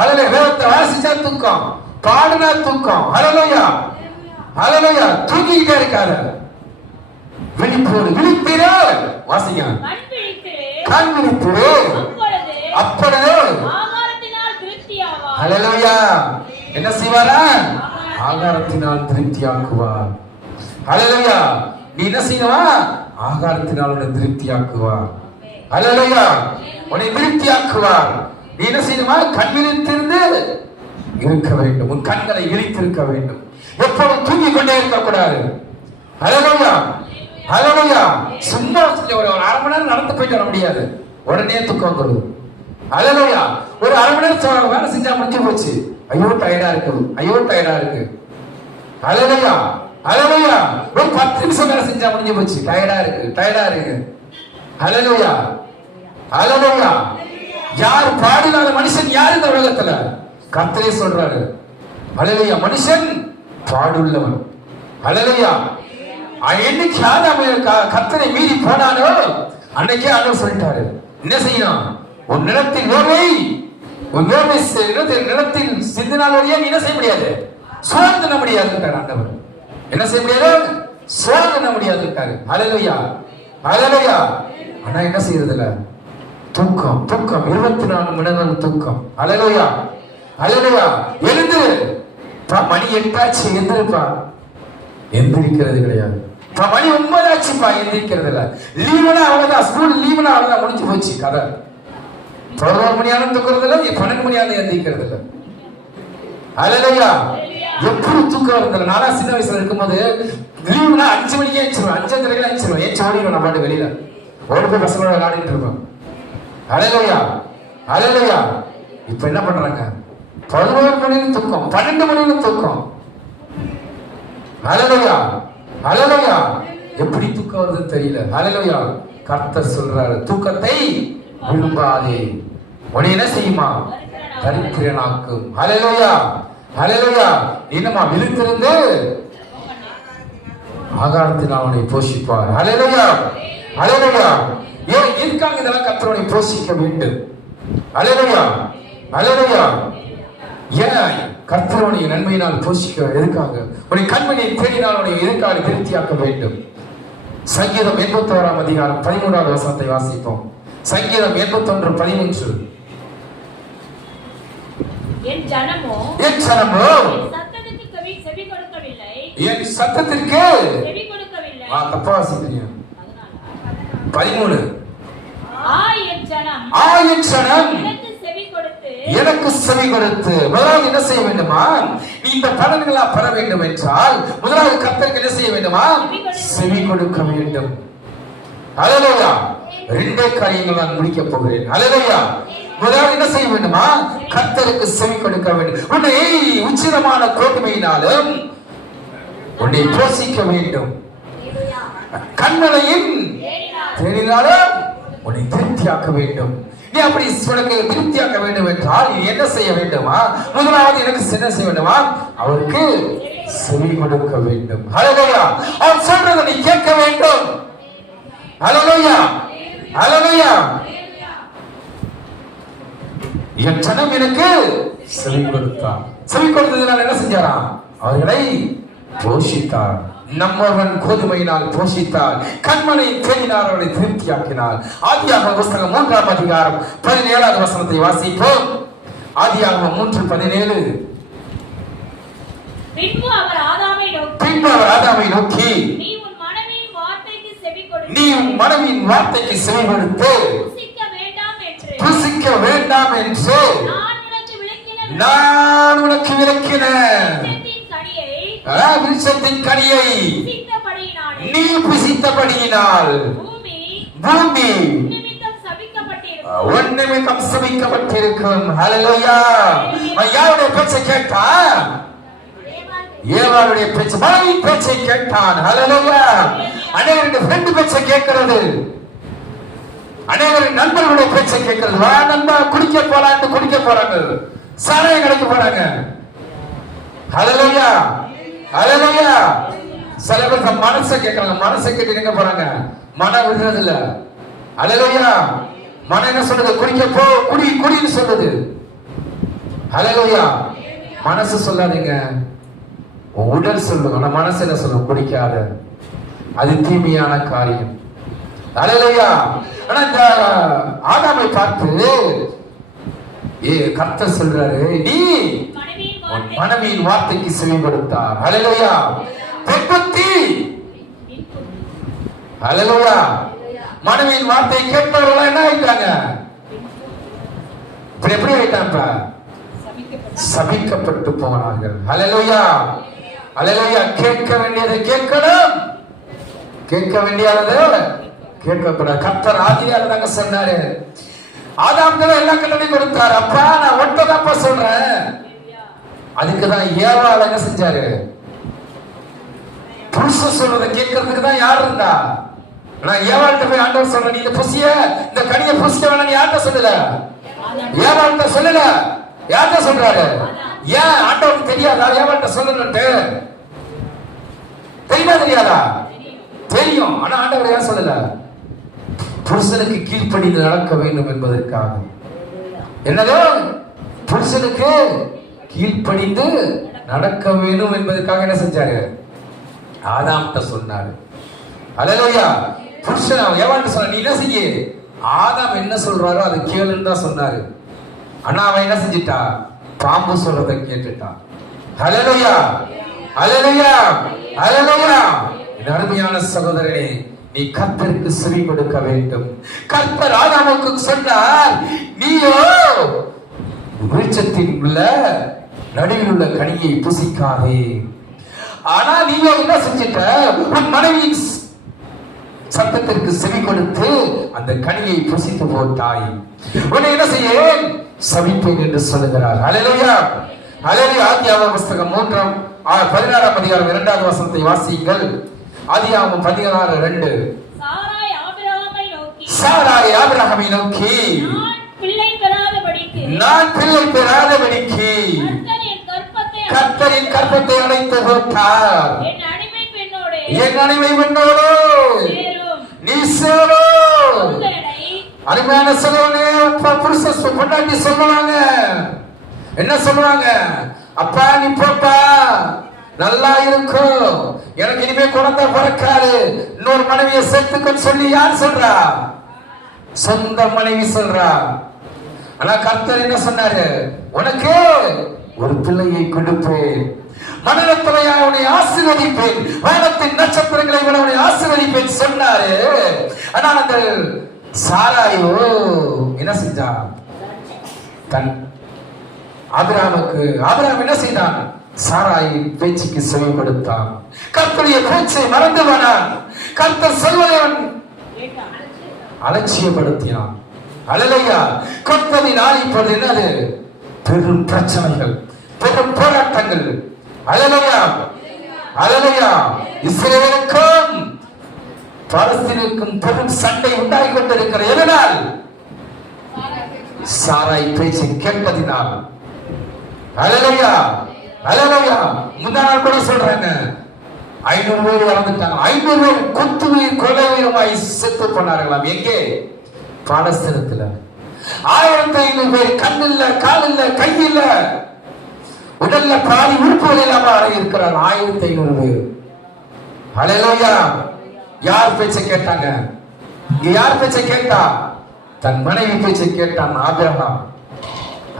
அல்லேலூயா. வேதத்தை வாசிச்சா தூக்கம், பாடுனா தூக்கம். அல்லேலூயா. அல்லேலூயா. தூக்கிக்கிட்டே இருக்காத. விழிப்போடு விழித்திரு. வாசிங்க. கண் விழித்திரு, அப்பொழுது அல்லேலூயா என்ன செய்வாரா? ஆகாரத்தினால் திருப்தியாக்குவார். அல்லேலூயா. நீ என்ன செய்வா? ஆகாரத்தினால் உன்னை திருப்தியாக்குவார். அல்லேலூயா. உன்னை திருப்தியாக்குவார். நீ என்ன செய்யணுமா? கண் விழித்திருந்து இருக்க வேண்டும். உன் கண்களை விழித்திருக்க வேண்டும். எப்பொழுதும் தூங்கிக் கொண்டே இருக்கக்கூடாது. அல்லேலூயா. அல்லேலூயா. சும்மா ஒரு அரை மணி நேரம் நடந்து போயிட்டு வர முடியாது, உடனே தூக்கம் வருது. அல்லேலூயா. ஒரு அரை மணி நேரம் வேலை செஞ்சா முடிஞ்சு போச்சு, ஐயோ டயர்டா இருக்கு, ஐயோ டயர்டா இருக்கு. அல்லேலூயா. அல்லேலூயா. ஒரு 10 நிமிஷம் வேலை செஞ்சா முடிஞ்சு போச்சு, டயர்டா இருக்கு, டயர்டா இருக்கு. அல்லேலூயா. அல்லேலூயா. யார் பாடினால மனுஷன் யார் இந்த உலகத்துல? கர்த்தரே சொல்றாரு. அல்லேலூயா. மனுஷன் பாடுள்ளவன். அல்லேலூயா. என்னைக்கு கர்த்தரை மீறி போனானோ அன்னைக்கே ஆண்டவர் சொல்லிட்டாரு, என்ன செய்யணும்? உன் நிலத்தில் வேர்வை, உன் வேர்வை நிலத்தில் சிந்தினாலோடைய நீ என்ன செய்ய முடியாது? சோறு தின்ன முடியாது ஆண்டவர். என்ன செய்ய முடியாது? சோறு தின்ன முடியாது. அல்லேலூயா. அல்லேலூயா. ஆனா என்ன செய்யறதுல? தூக்கம், தூக்கம் 24 மணி நேரம் தூக்கம். அல்லேலூயா. அல்லேலூயா. எழுந்து மணி 8 ஆச்சு, எந்திருப்பா. எந்திரிக்கிறது கிடையாது. மணி 9 ஆச்சுப்பா, எந்திரிக்கிறது இல்ல. லீவுனா அவ்வளவுதான், ஸ்கூல் லீவுனா அவ்வளவுதான், முடிஞ்சு போச்சு கதை. 11 மணி ஆனது தூக்குறது இல்ல, 12 மணி ஆனது எந்திரிக்கிறது இல்ல. அல்லேலூயா. எப்படி தூக்கம் வருது? நானா சின்ன வயசுல இருக்கும்போது லீவுனா 5 மணிக்கே எழுச்சிருவேன், 5:30 எழுச்சிருவேன், ஏச்சு ஓடிடுவேன். நான் பாட்டு வெளியில ஓடி போய் பசங்களோட விளையாடிட்டு இருப்பேன். அல்லேலூயா. அல்லேலூயா. இப்ப என்ன பண்றாங்க? 11 மணிக்கு தூக்கம், 12 மணிக்கு தூக்கம். அல்லேலூயா. அல்லேலூயா. எப்படி தூக்கம் வருதுன்னு தெரியல. அல்லேலூயா. கர்த்தர் சொல்றாரு, தூக்கத்தை விரும்பாதே, உன்னை என்ன செய்யுமா? தரித்திரனாக்கும். அல்லேலூயா. அல்லேலூயா. என்னமா? விழித்திருந்து ஆகாரத்தினால் அவனை போஷிப்பார். அல்லேலூயா. அல்லேலூயா. ஏன் இருக்காங்க இதெல்லாம்? கர்த்தரை போஷிக்க வேண்டும். அல்லேலூயா. அல்லேலூயா. ஏன் கர்த்தருடைய நன்மையினால் போஷிக்க? எதுக்காக? உன்னை கண்மணியை தேடினால் உன்னை எதிர்கால திருப்தியாக்க வேண்டும். சங்கீதம் 81ஆம் அதிகாரம் 13ஆவது வசனத்தை வாசிப்போம். சங்கீதம் 81:13. என் ஜனமோ என் சத்தத்திற்கு செவி கொடுக்கவில்லை. தப்பா வாசிக்கிறீங்க. 13. என் ஜனம் எனக்கு செவி கொடுத்து. முதலாவது என்ன செய்ய வேண்டுமா? நீ இந்த பலன்களா பெற வேண்டும் என்றால் முதலாவது கர்த்தருக்கு என்ன செய்ய வேண்டுமா? செவி கொடுக்க வேண்டும். அல்லேலூயா. 2 காரியங்கள் நான் முடிக்க போகிறேன். அல்லேலூயா. முதலாவது என்ன செய்ய வேண்டுமா? கர்த்தருக்கு செவி கொடுக்க வேண்டும். உன்னை உச்சிதமான கோதுமையினாலும் உன்னை போஷிக்க வேண்டும். கண்மலையின் தேனினாலும் உன்னை திருப்தியாக்க வேண்டும். நீ அப்படி உனக்கு திருப்தியாக்க வேண்டும் என்றால் நீ என்ன செய்ய வேண்டுமா? முதலாவது எனக்கு என்ன செய்ய வேண்டுமா? அவருக்கு செவி கொடுக்க வேண்டும். அல்லேலூயா. அவர் சொல்றதை நீ கேட்க வேண்டும். அல்லேலூயா. அல்லேலூயா. என் ஜனம் எனக்கு செவி கொடுத்தார். செவி கொடுத்ததுனால என்ன செஞ்சாரா? அவர்களை போஷித்தார். நம்மவன் கோதுமையினால் போஷித்தார், கண்மனை தேடினார், அவளை திருப்தியாக்கினார். ஆதியாகம புஸ்தகம் 3ஆம் அதிகாரம் 17வது வசனத்தை வாசிப்போம். ஆதியாகமம் 3:17. பின்பு அவர் ஆதாமை நோக்கி நீ உன் மனைவியின் வார்த்தைக்கு செவி கொடுத்து புசிக்க வேண்டாம் என்று நான் உனக்கு விலக்கினேன். விருட்சத்தின் கனியை நீ புசித்தபடியினால் பூமி உன் நிமித்தம் சபிக்கப்பட்டிருக்கும். ஹல்லேலூயா. யாருடைய பேச்சை கேட்டான்? ஏவாளுடைய பேச்சு, மனைவியின் பேச்சை கேட்டான். ஹல்லேலூயா. அநேகருடைய ஃப்ரெண்ட் பேச்சை கேட்கிறது, அநேகரின் நண்பர்களுடைய பேச்சை கேட்கிறது. வா நண்பா குடிக்க போலான்னு குடிக்க போறாங்க, சாராயம் கடைக்கு போறாங்க. ஹல்லேலூயா. ஹல்லேலூயா. சில பேர் மனசை கேட்கறாங்க, மனசை கேட்டு எங்க போறாங்க? மனம் விடுறது இல்ல. ஹல்லேலூயா. மனம் என்ன சொல்லுது? குடிக்க போ, குடி குடின்னு சொல்லுது. ஹல்லேலூயா. மனசு சொல்லாதீங்க, உடல் சொல்லுங்க. ஆனா மனசு என்ன சொல்லும்? குடிக்காத, அது தீமையான காரியம். ஹல்லேலூயா. ஆனா இந்த ஆதாமை பார்த்து கர்த்தர் சொல்றாரு, நீ மனைவியின் வார்த்தைக்கு செவி கொடுத்தார். ஹல்லேலூயா. பெண்புத்தி. ஹல்லேலூயா. மனைவியின் வார்த்தையை கேட்டவர்கள் என்ன ஆயிட்டாங்க? எப்படி ஆயிட்டாங்க? சபிக்கப்பட்டு போனார்கள். ஹல்லேலூயா. ஹல்லேலூயா. கேட்க வேண்டியதை கேட்கணும், கேட்க வேண்டியதை கேட்கக்கூடாது. கர்த்தர் ஆதியால தாங்க சொன்னாரு, ஆதாம் தான் எல்லா கட்டளையும் கொடுத்தாரு. அப்பா நான் ஒட்டதாப்பா சொல்றேன். அதுக்குதான் ஏவாள் என்ன செஞ்சாரு? புருஷன் சொல்றதை கேட்கறதுக்கு தான் யார் இருந்தா? நான் ஏவாள்கிட்ட போய் ஆண்டவர் சொல்றேன், நீ இந்த கனியை புசிக்க வேணாம் யார்கிட்ட சொல்லல? ஏவாள்கிட்ட சொல்லல. யார்கிட்ட சொல்றாரு? ஏன் ஆண்டவருக்கு தெரியாதா ஏவாள்கிட்ட சொல்லணும்ட்டு? தெரியாதா? தெரியும். ஆனா ஆண்டவர் ஏன் சொல்லல? புருஷனுக்கு கீழ்ப்படிந்து நடக்க வேண்டும் என்பதற்காக. என்னதோ புருஷனுக்கு கீழ்ப்படிந்து நடக்க வேண்டும் என்பதற்காக என்ன செஞ்சாரு? ஆதாம்கிட்ட சொன்னாரு. ஹல்லேலூயா. புருஷன் ஏவாள்கிட்ட சொன்ன, நீ என்ன செய்ய? ஆதாம் என்ன சொல்றாரோ அது கேளுன்னு தான் சொன்னாரு. ஆனா அவன் என்ன செஞ்சிட்டா? பாம்பு சொல்றதை கேட்டுட்டான். ஹல்லேலூயா. ஹல்லேலூயா. ஹல்லேலூயா. அருமையான சகோதரனே, நீ கர்த்தருக்கு செவி கொடுக்க வேண்டும். கர்த்தர் ஆதாமுக்கு சொன்னார், நீயோ விருட்சத்தின் உள்ள நடுவில் உள்ள கனியை புசிக்காதே. ஆனா நீயோ என்ன செஞ்சிட்ட? உன் மனைவியின் சத்தத்திற்கு செவி கொடுத்து அந்த கனியை புசித்து போட்டாய். உன்னை என்ன செய்ய? சபிப்பேன் என்று சொல்லுகிறார். ஹல்லேலூயா. ஹல்லேலூயா. ஆதியாகம புஸ்தகம் 16ஆம் அதிகாரம் 2வது வசனத்தை வாசியுங்கள். ஆதியாகமம் 16:2. சாராய் ஆபிரகாமை நோக்கி நான் பிள்ளை பெறாதபடிக்கு கர்த்தரின் கற்பத்தை அடைத்து போட்டார். என் அடிமை பெண்ணோடு நீ சேரும். அருமையான சகோதரனே, புருஷன் பொண்டாட்டி சொல்லுவாங்க, என்ன சொல்லுவாங்க? அப்பா நீ போப்பா, நல்லா இருக்கும், எனக்கு இனிமே குழந்தை பிறக்காது, இன்னொரு மனைவியை சேர்த்துக்கன்னு சொல்லி யார் சொல்றா? சொந்த மனைவி சொல்றா. ஆனா கர்த்தர் என்ன சொன்னாரு? உனக்கு ஒரு பிள்ளையை கொடுப்பேன், மனநத்துறையா உன்னை ஆசீர்வதிப்பேன், வானத்தின் நட்சத்திரங்களை விட உன்னை ஆசீர்வதிப்பேன் சொன்னாரு. ஆனா அந்த சாராயோ என்ன செஞ்சா? தன் ஆபிரகாம் என்ன செய்தான்? சாராயின் பேச்சுக்கு செவி கொடுத்தான். கர்த்தருடைய பேச்சை மறந்து போனான். கர்த்தர் சொல்வதை அலட்சியப்படுத்தினான். ஹல்லேலூயா. கர்த்தரினால் இப்பொழுது என்னது? பெரும் பிரச்சனைகள், பெரும் போராட்டங்கள். ஹல்லேலூயா. ஹல்லேலூயா. இஸ்ரவேலுக்கும் பாலஸ்தீனுக்கும் பெரும் சண்டை உண்டாகி கொண்டிருக்கிறது. எதனால்? சாராய் பேச்சை கேட்பதினால். ஹல்லேலூயா. ஹல்லேலூயா. முந்தா நாள் கூட சொல்றாங்க, 500 பேர் இறந்துட்டாங்க. 500 பேர் கொத்து உயிர் கொலை உயிரமாய் செத்து போனார்களாம். எங்கே? பாலஸ்தீனத்துல. 1500 பேர் கண் இல்ல, கால் இல்ல, கை இல்ல, உடல்ல பாதி உறுப்புகள் இல்லாம இருக்கிறார். 1500 பேர். ஹல்லேலூயா. யார் பேச்சை கேட்டாங்க? இங்க யார் பேச்சை கேட்டா? தன் மனைவி பேச்சை கேட்டான் ஆபிரகாம்.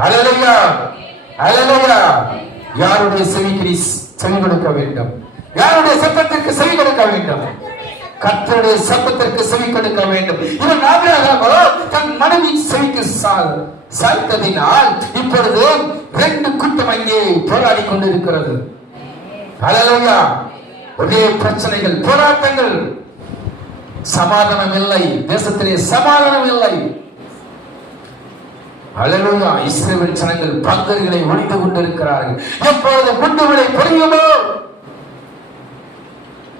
ஹல்லேலூயா, ஹல்லேலூயா. யாருடைய செவிக்கு நீ செவி கொடுக்க வேண்டும்? யாருடைய சத்தத்திற்கு செவி கொடுக்க வேண்டும்? கர்த்தருடைய சத்தத்திற்கு செவி கொடுக்க வேண்டும். இவன் ஆபிரகாமோ தன் மனைவி செவிக்கு சாய்த்ததினால் இப்பொழுது 2 கூட்டம் அங்கே போராடி கொண்டிருக்கிறது. ஹல்லேலூயா. ஒரே பிரச்சனைகள், போராட்டங்கள், சமாதானம் இல்லை. தேசத்திலே சமாதானம் இல்லை. ஹல்லேலூயா. இஸ்ரவேல் ஜனங்கள் பங்கர்களை ஒழிந்து கொண்டிருக்கிறார்கள். எப்பொழுது குண்டுகளை பொழியுமோ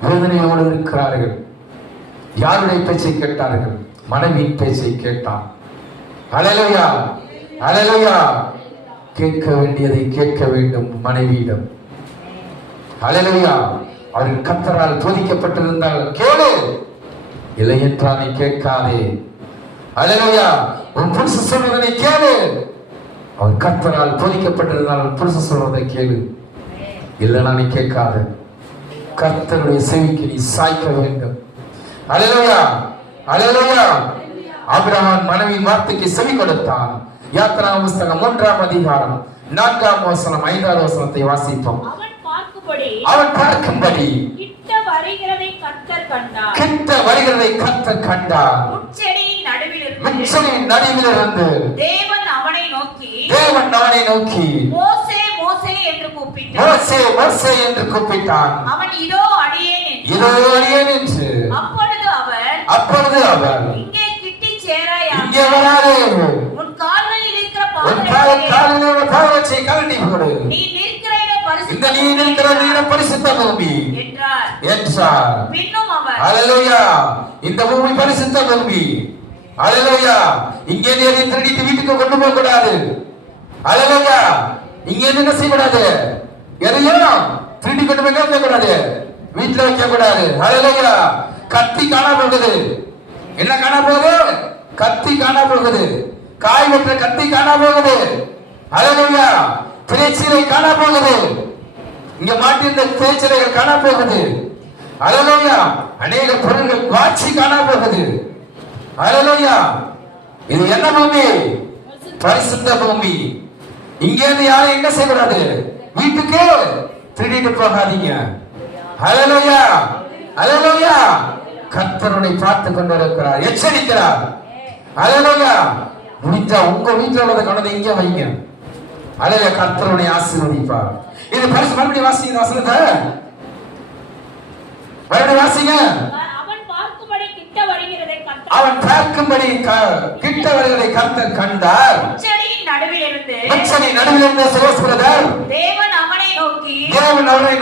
வேதனையோடு இருக்கிறார்கள். யாருடைய பேச்சை கேட்டார்கள்? மனைவியின் பேச்சை கேட்டான். ஹல்லேலூயா, ஹல்லேலூயா. கேட்க வேண்டியதை கேட்க வேண்டும் மனைவியிடம். ஹல்லேலூயா. அவர்கள் கர்த்தரால் போதிக்கப்பட்டிருந்தால் கேளு, இல்லை என்றால் நீ கேட்காதே. ஹல்லேலூயா. உன் புருஷன் சொல்வதை கேளு. அவர் கர்த்தரால் போதிக்கப்பட்டிருந்தால் புருஷன் சொல்வதை கேளு, இல்லைன்னா நீ கேட்காத. கர்த்தருடைய செவிக்கு நீ சாய்க்க வேண்டும். ஹல்லேலூயா, ஹல்லேலூயா. ஆபிரகாம் மனைவி வார்த்தைக்கு செவி கொடுத்தான். யாத்திராகம புத்தகம் 3ஆம் அதிகாரம் 4ஆம் வசனம் 5ஆம் வசனத்தை வாசிப்போம். அவன் பார்க்கும்படி கிட்ட வருகிறதை கர்த்தர் கண்டார். முட்செடியின் நடுவிலிருந்து தேவன் அவனை நோக்கி மோசே மோசே என்று கூப்பிட்டான். அவன் இதோ அடியேன் என்று. அப்பொழுது அவர் இங்கே கிட்டி சேராயா, இங்கே வராதே, உன் கால்களில் இருக்கிற பாதரட்சை கழட்டி போடு, நீ நிற்கிற இடம் பரிசுத்த பூமி என்றார். பின்னும் அவர் ஹல்லேலூயா. இந்த பூமி பரிசுத்த பூமி. ஹல்லேலூயா. இங்கே நீ திருடிட்டு வீட்டுக்கு கொண்டு போக கூடாது. ஹல்லேலூயா. இங்க என்ன செய்யக்கூடாது? எதையும் திருடி கொண்டு போய் வைக்க கூடாது, வீட்டுல வைக்க கூடாது. ஹல்லேலூயா. கத்தி காணா போகுது. என்ன காணா போகுது? கத்தி காணா போகுது. காய் வெட்டுற கத்தி காணா போகுது. ஹல்லேலூயா. திரைச்சீலை காணா போகுது. இங்க மாட்டிருந்த திரைச்சீலைகள் காணா போகுது. ஹல்லேலூயா. அநேக பொருள்கள் காட்சி காணா போகுது. ஹல்லேலூயா. இது என்ன பூமி? பரிசுத்த பூமி. இங்க இருந்து யாரும் என்ன செய்யக்கூடாது? வீட்டுக்கு திருடிட்டு போகாதீங்க. ஹல்லேலூயா, ஹல்லேலூயா. கர்த்தருடைய பார்த்து கொண்டிருக்கிறார், எச்சரிக்கிறார். ஹல்லேலூயா. முடிஞ்சா உங்க வீட்டுல உள்ளதை கொண்டு இங்க வைங்க. ஹல்லேலூயா. கர்த்தருடைய ஆசீர்வதிப்பார். இது பரிசு. மறுபடியும் வாசிங்க வசனத்தை, மறுபடியும் வாசிங்க. அவன் பார்க்கும்படி கிட்ட வருகிறதை கர்த்தர் கண்டார். முட்செடியின் நடுவிலிருந்து சுரேஷ் பிரதர், தேவன் அவனை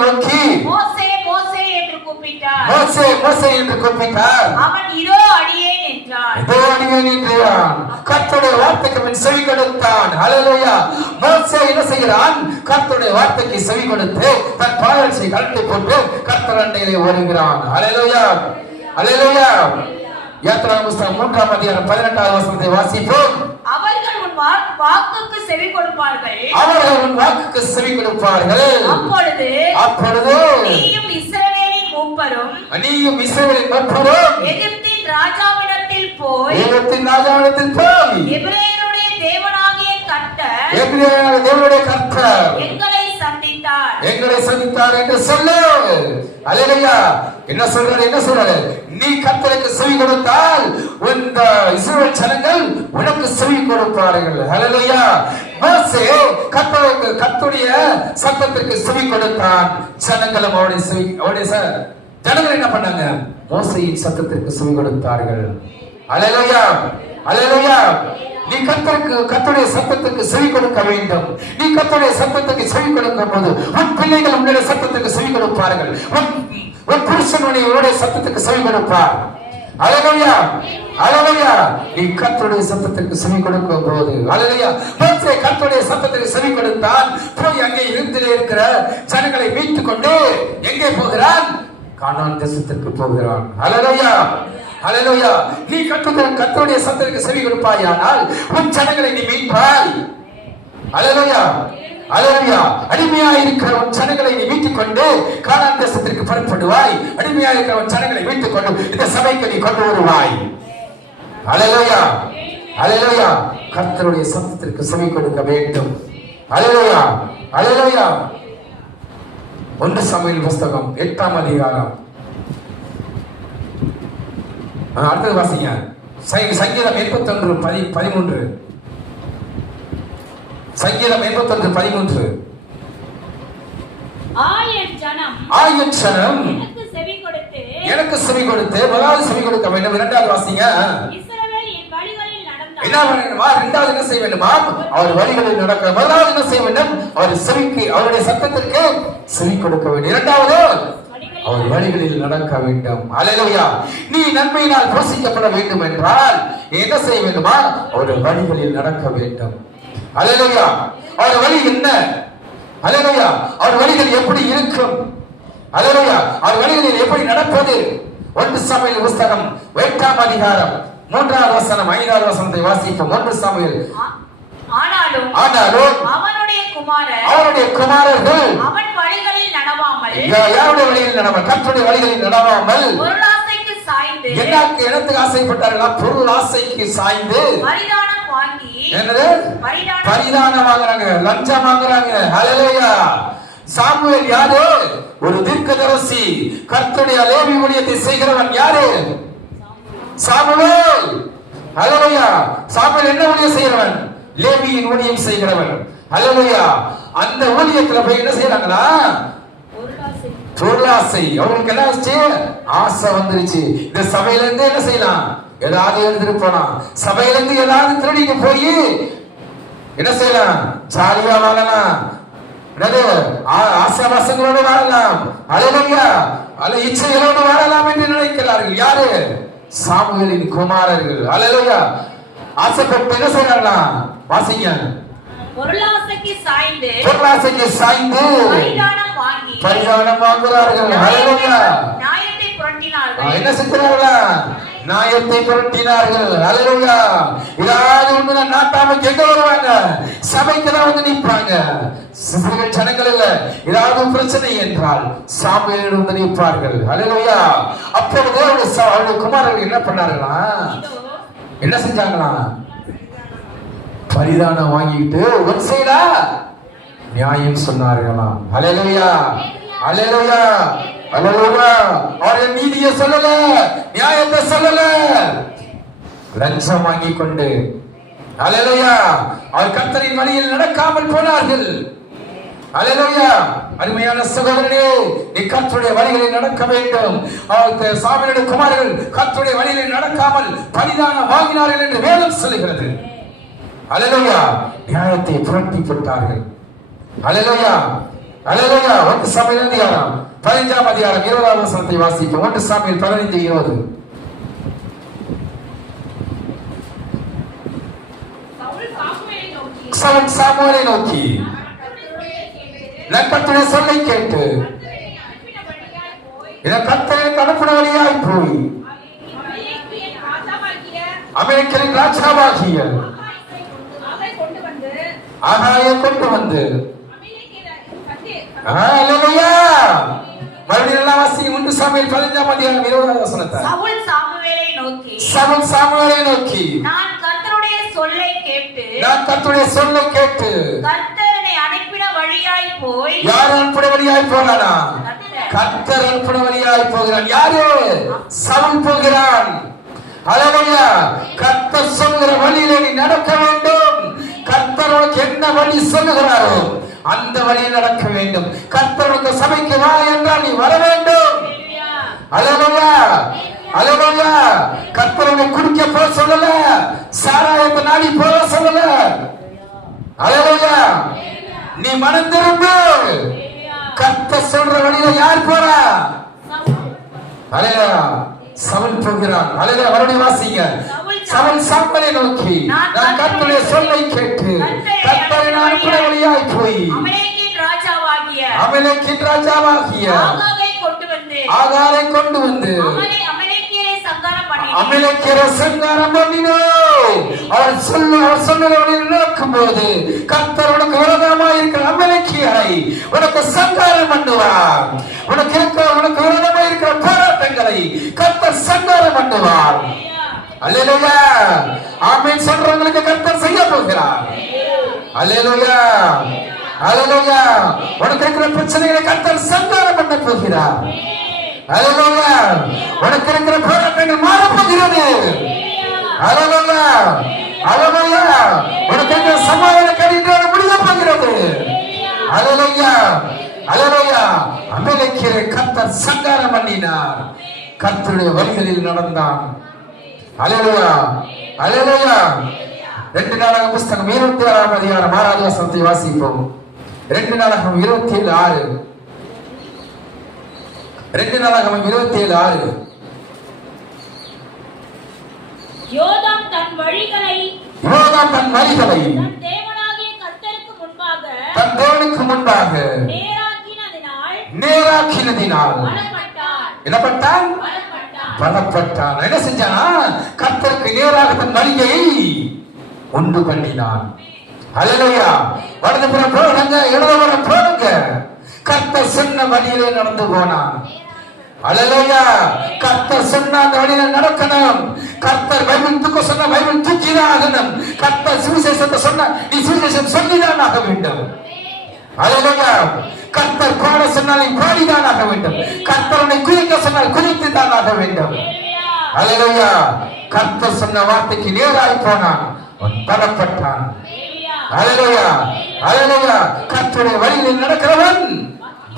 நோக்கி மோசே மோசே என்று கூப்பிட்டார். அவன் இதோ அடியேன் என்றான். கர்த்தருடைய வார்த்தைக்கு அவன் செவி கொடுத்தான். ஹல்லேலூயா. மோசே என்ன செய்கிறான்? கர்த்தருடைய வார்த்தைக்கு செவி கொடுத்து தன் பாதரட்சை கழட்டி போட்டு கர்த்தர் அண்டையிலே வருகிறான். ஹல்லேலூயா, ஹல்லேலூயா. யாத்திராகம புத்தகம் 3ஆம் அதிகாரம் 18ஆம் வசனத்தை வாசிப்போம். அவர்கள் உன் வாக்குக்கு செவி கொடுப்பார்கள். அப்பொழுது நீயும் இஸ்ரவேலின் மூப்பரும் எகிப்தின் ராஜாவிடத்தில் போய் எபிரேயருடைய தேவனாகிய கர்த்தர் எங்களை சந்தித்தார் என்று சொல்லு. அல்லேலூயா. என்ன சொல்றாரு? நீ கர்த்தருக்கு செவி கொடுத்தால் இந்த இஸ்ரவேல் ஜனங்கள் உனக்கு செவி கொடுப்பார்கள். அல்லேலூயா. மோசே கர்த்தருடைய சத்தத்திற்கு செவி கொடுத்தான். ஜனங்களும் அவருடைய ஜனங்கள் என்ன பண்ணாங்க? மோசேயின் சத்தத்திற்கு செவி கொடுத்தார்கள். அல்லேலூயா, அல்லேலூயா. நீ கர்த்தருடைய சத்தத்துக்கு செவி கொடுக்க வேண்டும். நீ கர்த்தருடைய சத்தத்துக்கு செவி கொடுக்கும் போது உன் பிள்ளைகள் உன்னுடைய சத்தத்துக்கு செவி கொடுப்பார்கள். உன் புருஷன் உன்னுடைய சத்தத்துக்கு செவி கொடுப்பார். அல்லேலூயா, அல்லேலூயா. நீ கர்த்தருடைய சத்தத்துக்கு செவி கொடுக்கும் போது, அல்லேலூயா. மோசே கர்த்தருடைய சத்தத்துக்கு செவி கொடுத்தான். போய் அங்கே இருந்திலே இருக்கிற ஜனங்களை மீட்டுக் கொண்டு எங்கே போகிறான்? கானான் தேசத்திற்கு போகிறான். அல்லேலூயா, அல்லேலூயா. நீ கர்த்தருடைய சத்தத்துக்கு செவி கொடுப்பாயானால் உன் ஜனங்களை நீ மீட்பாய். அல்லேலூயா. அல்லேலூயா. அடிமையாய் இருக்கிற உன் ஜனங்களை நீ மீட்டுக் கொண்டு கானான் தேசத்திற்கு புறப்படுவாய். அடிமையாய் இருக்கிற உன் ஜனங்களை மீட்டுக் கொண்டு இந்த சபைக்கு நீ கொண்டு வருவாய். அல்லேலூயா, அல்லேலூயா. கர்த்தருடைய சத்தத்திற்கு செவி கொடுக்க வேண்டும். அல்லேலூயா, அல்லேலூயா. 1 சாமுவேல் புஸ்தகம் 8ஆம் அதிகாரம். அடுத்தது வாசிங்க. சங்கீதம் 81:13. சங்கீதம் 81:13. ஆயன் ஜனம் எனக்கு செவி கொடுத்து முதலாவது செவி கொடுக்க வேண்டும். 2வது வாசிங்க. இஸ்ரவேல் என் வழிகளில் நடந்தார். என்ன வேண்டுமா? 2வது என்ன செய்ய வேண்டுமா? அவர் வழிகளில் நடக்க. முதலாவது என்ன செய்ய வேண்டும்? அவர் செவிக்கு, அவருடைய சத்தத்திற்கு செவி கொடுக்க வேண்டும். 2வது அவர் வழிகளில் நடக்க வேண்டும். அல்லேலூயா. நீ நன்மையினால் போஷிக்கப்பட வேண்டும் என்றால் என்ன செய்ய வேண்டுமா? அவருடைய வழிகளில் நடக்க வேண்டும். அல்லேலூயா. அவர் வழி என்ன? அல்லேலூயா. அவர் வழிகள் எப்படி இருக்கும்? அல்லேலூயா. அவர் வழிகளில் எப்படி நடப்பது? 1 சாமுவேல் புஸ்தகம் 8ஆம் அதிகாரம் 3வது வசனம் 5வது வசனத்தை வாசிப்போம். 1 சாமுவேல். ஆனாலும் அவனுடைய குமாரர்கள் அவன் வழிகளில் நடவாமல், யாருடைய வழிகளில் நடவாமல்? கர்த்தருடைய வழிகளில் நடவாமல் பொருளாசைக்கு சாய்ந்து, என்னத்துக்கு ஆசைப்பட்டார்களா? பொருள் ஆசைக்கு சாய்ந்து பரிதானம் வாங்கி, என்னது? பரிதானம் வாங்குறாங்க, லஞ்சம் வாங்குறாங்க. அல்லேலூயா. சாமுவேல் யாரு? ஒரு தீர்க்கதரிசி. கர்த்தருடைய லேவி ஊழியத்தை செய்கிறவன் யாரு? சாமுவேல். அல்லேலூயா. சாமுவேல் என்ன ஊழியம் செய்கிறவன்? லேவியின் ஊழியம் செய்கிறவன். அல்லேலூயா. அந்த ஊழியத்துல போய் என்ன செய்யறாங்களா? பொருளாசை. அவங்களுக்கு என்ன ஆச்சு? ஆசை வந்துருச்சு. இந்த சபையில இருந்து என்ன செய்யலாம்? ஏதாவது எடுத்துட்டு போலாம். சபையில இருந்து ஏதாவது திருடிக்கு போய் என்ன செய்யலாம்? ஜாலியா வாழலாம். ஆசாபாசங்களோடு வாழலாம். அல்லேலூயா. அல்ல இச்சைகளோடு வாழலாம் என்று நினைக்கிறார்கள். யாரு? சாமுவேலின் குமாரர்கள். அல்லேலூயா. ஆசைப்பட்டு என்ன செய்யறாங்களா? வாசிங்க. பொருளாசைக்கு சாய்ந்து பரிதானம் வாங்குகிறார்கள். அல்லேலூயா. நியாயத்தை புரட்டினார்கள். என்ன செஞ்சார்களா? நியாயத்தை புரட்டினார்கள். அல்லேலூயா. ஏதாவது ஒண்ணு நாட்டாமைக்கு எங்க வருவாங்க? சபைக்கு தான் வந்து நிற்பாங்க. ஜனங்கள் இல்ல, ஏதாவது பிரச்சனை என்றால் சாமுவேலிடம் வந்து நிற்பார்கள். அல்லேலூயா. அப்பொழுது அவருடைய குமாரர்கள் என்ன பண்ணார்களா? என்ன செஞ்சாங்களா? பரிதானம் வாங்கிட்டு ஒரு சைடா நியாயம் சொன்னார்களாம். அல்லேலூயா, அல்லேலூயா, அல்லேலூயா. அவர் நீதியை சொல்லல, நியாயத்தை சொல்லல, லஞ்சம் வாங்கி கொண்டு. அல்லேலூயா. அவர் கர்த்தரின் வழியில் நடக்காமல் போனார்கள். அல்லேலூயா. அருமையான சகோதரனே, நீ கர்த்தருடைய வழிகளில் நடக்க வேண்டும். சாமுவேலுடைய குமாரர்கள் கர்த்தருடைய வழிகளில் நடக்காமல் பரிதானம் வாங்கினார்கள் என்று வேதம் சொல்லுகிறது. அல்லேலூயா. நியாயத்தை புரட்டி போட்டார்கள். அல்லேலூயா, அல்லேலூயா. 1 சாமுவேல் அதிகாரம் 15ஆம் அதிகாரம் 20வது வசனத்தை வாசிப்போம். 1 சாமுவேல் 15:20. சவுல் சாமுவேலை நோக்கி கர்த்தருடைய சொல்லை கேட்டு கர்த்தருக்கு அனுப்பின வழியாய் போய் அமெரிக்கரின் ராஜாவாகிய ஆகாயை கொண்டு வந்து. அல்லேலூயா. மறுபடியும் எல்லாம் வாசிங்க. 1 சாமுவேல் 15ஆம் அதிகாரம் 20வது வசனத்தை. சவுல் சாமுவேலை நோக்கி நான் கர்த்தருடைய சொல்லை கேட்டு கர்த்தரை அனுப்பின வழியாய் போய். யார் அனுப்பின வழியாய் போனானா? கர்த்தர் அனுப்பின வழியாய் போகிறான். யாரு? சவுல் போகிறான். அல்லேலூயா. கர்த்தர் சொல்கிற வழியிலே நீ நடக்க வேண்டும். கர்த்தர் உனக்கு என்ன வழி சொல்லுகிறாரோ அந்த வழியில் நடக்க வேண்டும். கர்த்தருக்கு சபைக்கு வா என்றால் நீ வர வேண்டும். அல்லேலூயா, அல்லேலூயா. கர்த்தர் உன்னை குடிக்க போக சொல்லல, சாராயத்தை நாடி போக சொல்லல. அல்லேலூயா. நீ மனம் திரும்பு. கர்த்தர் சொல்ற வழியில யார் போறா? அல்லேலூயா. சவுல் போகிறான். அல்லேலூயா. மறுபடியும் வாசிங்க. சவுல் சாமுவேலை நோக்கி நான் கர்த்தருடைய சொல்லை கேட்டு கர்த்தரின் அனுப்பின வழியாய் போய் அமலேக்கின் ராஜாவாகிய ஆகாரை கொண்டு வந்து அமலேக்கியரை சங்காரம் பண்ணினோம். அவர் சொன்ன வழியில் நடக்கும் போது கர்த்தர் உனக்கு விரோதமாய் இருக்கிற கர்த்தர் சங்காரம் பண்ணுவார். உனக்கு விரோதமாக இருக்கிற போராட்டங்களை கர்த்தர் சங்காரம் பண்ணுவார். அல்லேலூயா. ஆமென் சொல்றவங்களுக்கு கர்த்தர் செய்ய போகிறார். அல்லேலூயா. அல்லேலூயா. உனக்கு இருக்கிற பிரச்சனைகளை கர்த்தர் சங்காரம் பண்ண போகிறார். அல்லேலூயா. உனக்கு இருக்கிற போராட்டங்கள் மாற போகிறது. அல்லேலூயா. அல்லேலூயா. உனக்கு இருக்கிற சமாதான கடிதம் முடிய போகிறது. அல்லேலூயா. அல்லேலூயா. அமலேக்கியரை கர்த்தர் சங்காரம் பண்ணினார். கர்த்தருடைய வழிகளில் நடந்தான். அல்லேலூயா. அல்லேலூயா. 2 நாளாகமம் புஸ்தகம் 26ஆம் அதிகாரம் 6வது வசனத்தை வாசிப்போம். 2 நாளாகமம் 27:6. 2 நாளாகமம் 27:6. யோதாம் தன் வழிகளை தன் தேவனாகிய கர்த்தருக்கு முன்பாக நேராக்கினதினால் பலப்பட்டான். என்ன செஞ்சானா? கர்த்தருக்கு நேராக தன் வழியை உண்டு பண்ணினான். அல்லேலூயா. வலதுபுறம் போடுங்க, இடதுபுறம் போடுங்க. கர்த்தர் சொன்ன வழியிலே நடந்து போனான். அல்லேலூயா. கர்த்தர் சொன்ன அந்த வழியில நடக்கணும். கர்த்தர் பைபிள் தூக்க சொன்ன பைபிள் தூக்கிதான் ஆகணும். கர்த்தர் சுவிசேஷத்தை சொன்ன நீ சுவிசேஷம் சொல்லிதான் ஆக வேண்டும். அல்லேலூயா. கர்த்தர் பாட சொன்னால் நீ பாடிதான் ஆக வேண்டும். கர்த்தர் உன்னை குதிக்க சொன்னால் குதித்து தான் ஆக வேண்டும். அல்லேலூயா. கர்த்தர் சொன்ன வார்த்தைக்கு நேராய் போனான். அவன் பலப்பட்டான். அல்லேலூயா. அல்லேலூயா. கர்த்தருடைய வழியில் நடக்கிறவன்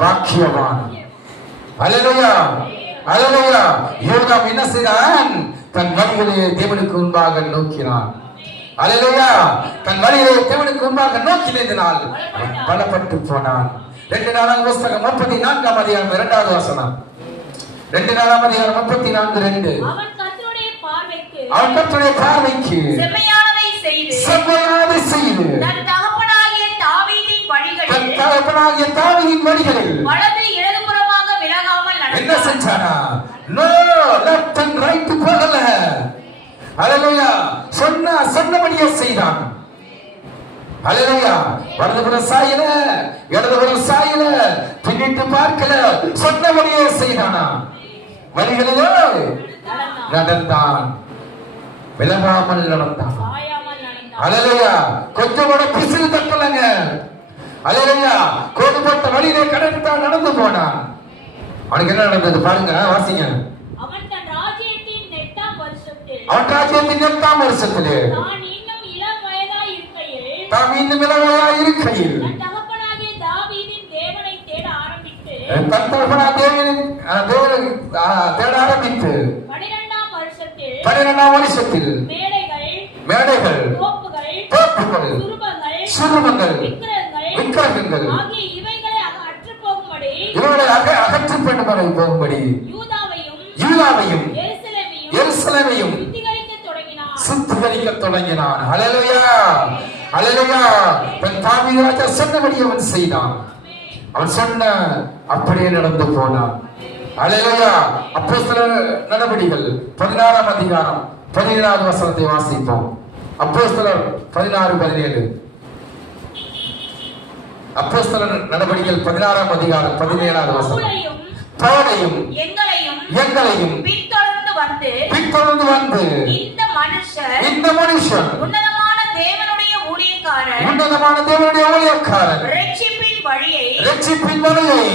பாக்கியவான். அல்லேலூயா. அல்லேலூயா. யோதாம் என்ன செய்தான்? தன் வழிகளை தேவனுக்கு முன்பாக நோக்கினான். அல்லேலூயா. தன் வழிகளை தேவனுக்கு முன்பாக நோக்கினதினால் அவன் பலப்பட்டு போனான். 2 நாளாகமம் புஸ்தகம் 34ஆம் அதிகாரம் 2வது வசனம். 2 நாளாகமம் அதிகாரம் 34:2. அவன் கர்த்தருடைய பார்வைக்கு செம்மையானதை செய்து தன் தகப்பனாகிய தாவீதின் வழிகளில் வலது இடதுபுறமாக விலகாமல் நடந்தான். என்ன செஞ்சானா? நோ லெஃப்ட் அண்ட் ரைட் போகல. அல்லேலூயா. சொன்னபடியே செய்தான். அல்லேலூயா. வலதுபுறம் சாயல, இடதுபுறம் சாயல, பின்னிட்டு பார்க்கல, சொன்னபடியே செய்தானா? வழிகளிலே நடந்தான். விலகாமல் நடந்தான். அல்லேலூயா. கொஞ்சம் கூட பிசிறு தட்டலங்க. அல்லேலூயா. கோடு போட்ட வழியிலே கடந்து தான் நடந்து போனான். அவனுக்கு என்ன நடந்தது பாருங்க, வாசிங்க. அவன் ராஜ்யத்தின் 8ஆம் வருஷத்திலே தான் இன்னும் இளம் வயதாய் இருக்கையில் தன் தகப்பனாகிய தாவீதின் தேவனை தேட ஆரம்பித்து 12ஆம் வருஷத்தில் மேடைகள் தோப்புகள் சுரூபங்கள் விக்கிரகங்கள் ஆகிய இவைகளை அகற்றப் போகும்படி யூதாவையும் எருசலேமையும் சுத்திகரிக்கத் தொடங்கினான். அல்லேலூயா. அல்லேலூயா. தன் தாவீது ராஜா சொன்னபடி அவன் செய்தான். அவன் சொன்ன அப்படியே நடந்து போனான். அல்லேலூயா. அப்போஸ்தலர் நடபடிகள் 16ஆம் அதிகாரம் 17வது வசனத்தை வாசிப்போம். அப்போஸ்தலர் 16:17. அப்போஸ்தலர் நடபடிகள் 16ஆம் அதிகாரம் 17வது வசனம். பவுலையும் எங்களையும் பின்தொடர்ந்து வந்து இந்த மனுஷன் உன்னதமான தேவனுடைய ஊழியக்காரன் ரட்சிப்பின் வழியை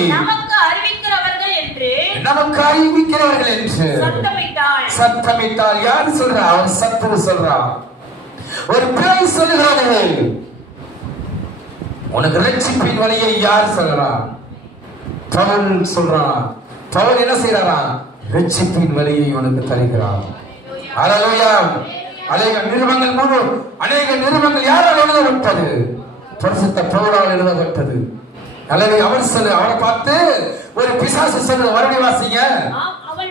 நமக்கு அறிவிக்கிறவர்கள் என்று சத்தமிட்டார். யார் சொல்றா? அவன் சத்துரு சொல்றான். ஒரு பேய் சொல்லுகிறானே, உனக்கு ரட்சிப்பின் வழியை யார் சொல்றான்? பவுல் சொல்றான். பவுல் என்ன செய்யறாரா? ரட்சிப்பின் வழியை உனக்கு தருகிறான். அல்லேலூயா. அநேக நிருபங்கள் யாரால் எழுதப்பட்டது? பரிசுத்த பவுலால் எழுதப்பட்டது. அல்லேலூயா. அவனை பார்த்து ஒரு பிசாசு சொல்றது. மறுபடியும் வாசிங்க.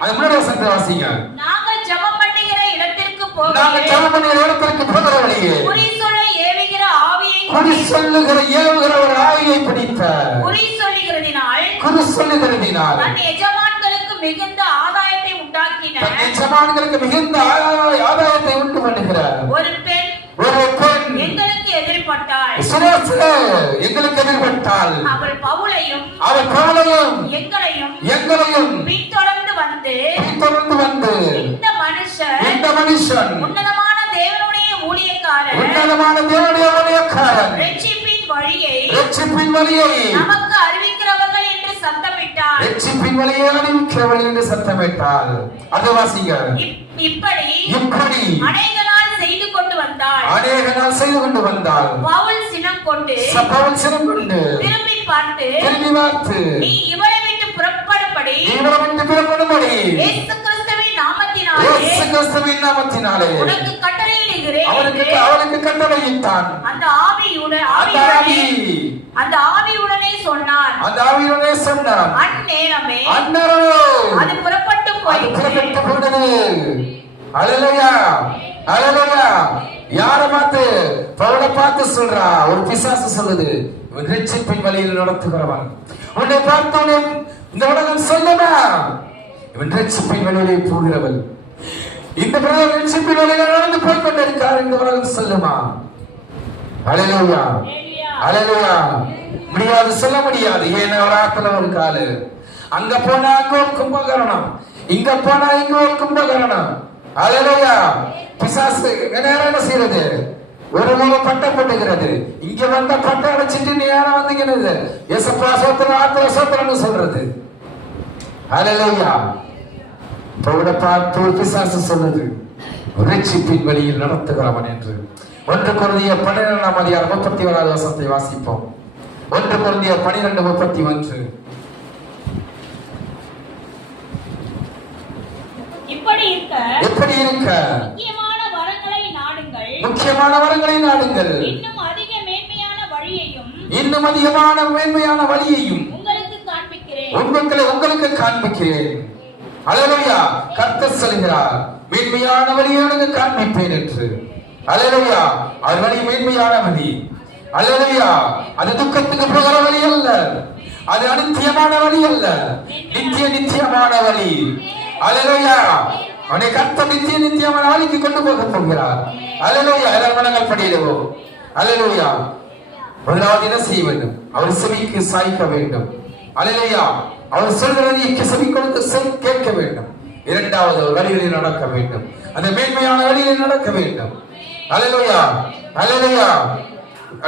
அது முன்னாடி வசனத்தை வாசிங்க. நாங்கள் ஜெபம் பண்ணுகிற இடத்திற்கு போகிற வழியே குறி சொல்லுகிற ஏவுகிற ஒரு ஆவியை பிடித்தார். குறி சொல்லுகிறதினால் தன் எஜமான்களுக்கு மிகுந்த ஆதாயத்தை உண்டு பண்ணுகிறார். ஒரு பெண் எங்களுக்கு எதிர்பட்டாள். சுரேசு எங்களுக்கு எதிர்பட்டால் அவள் பவுலையும் எங்களையும் பின்தொடர்ந்து வந்து இந்த மனுஷன் உன்னதமான தேவனுடைய ஊழியக்காரன் ரட்சிப்பின் வழியை நமக்கு அறிவிக்கிறவர்கள் என்று சத்தமிட்டார். அது வாசிங்க. இப்படி அநேக நாள் செய்து கொண்டு வந்தாள். பவுல் சினம் கொண்டு திரும்பி பார்த்து நீ இவளை விட்டு புறப்படும்படி இயேசு கிறிஸ்துவின் நாமத்தினாலே உனக்கு கட்டளையிடுகிறேன். அவளுக்கு கட்டளையிட்டான். அந்த ஆவியுடனே சொன்னான். அந்நேரமே அது புறப்பட்டு போனது. அல்லேலூயா, அல்லேலூயா. யாரை பார்த்து? பவுலை பார்த்து சொல்றா. ஒரு பிசாசு சொல்லுது, இவன் ரட்சிப்பின் வழியில் நடத்துகிறவன். உன்னை பார்த்து இந்த உலகம் சொல்லுமா, இவன் ரட்சிப்பின் வழியிலே போகிறவன். இந்த பிரதர் ரட்சிப்பின் வழியில நடந்து போய் கொண்டிருக்கார், இந்த உலகம் சொல்லுமா? அல்லேலூயா, அல்லேலூயா. முடியாது, சொல்ல முடியாது. ஏன் அவராத்துல ஒரு காலு, அங்க போனா அங்க ஒரு கும்பகரணம், இங்க போனா இங்க ஒரு கும்பகரணம். அல்லேலூயா. பிசாசு நேரம் என்ன செய்யறது? ஒரு மூல பட்டம் போட்டுகிறது. இங்க வந்த பட்டம் அடைச்சிட்டு நீ யாரும் வந்தீங்கன்னு ஏசப்பா சோத்திரம் ஆத்திர சோத்திரம்னு சொல்றது. அல்லேலூயா. பவுலை பார்த்து பிசாசு சொல்லுது, ரட்சிப்பின் வழியில் நடத்துகிறவன் என்று. 1 கொரிந்தியர் 12ஆம் அதிகாரம் 31வது வசனத்தை வாசிப்போம். 1 கொரிந்தியர் 12:31. இப்படி இருக்க முக்கியமான வரங்களை நாடுங்கள். இன்னும் அதிகமான மேன்மையான வழியையும் உங்களுக்கு காண்பிக்கிறேன். அல்லேலூயா. கர்த்தர் சொல்கிறார், மேன்மையான வழியை உனக்கு காண்பிப்பேன் என்று. அல்லேலூயா. அது வழி மேன்மையான வழி. அல்லேலூயா. அது துக்கத்துக்கு போகிற வழி அல்ல, அது அனித்தியமான வழி அல்ல, நித்தியமான வழி. அல்லேலூயா. அவனை கர்த்தர் நித்தியமான வழிக்கு கொண்டு போக போகிறார். அல்லேலூயா. எல்லாரும் படியிடுவோம். அல்லேலூயா. முதலாவது என்ன செய்ய வேண்டும்? அவர் செவிக்கு சாய்க்க வேண்டும். அல்லேலூயா. அவர் சொல்கிறதை செவி கொடுத்து கேட்க வேண்டும். இரண்டாவது வழிகளில் நடக்க வேண்டும், அந்த மேன்மையான வழியில் நடக்க வேண்டும். அல்லேலூயா, அல்லேலூயா.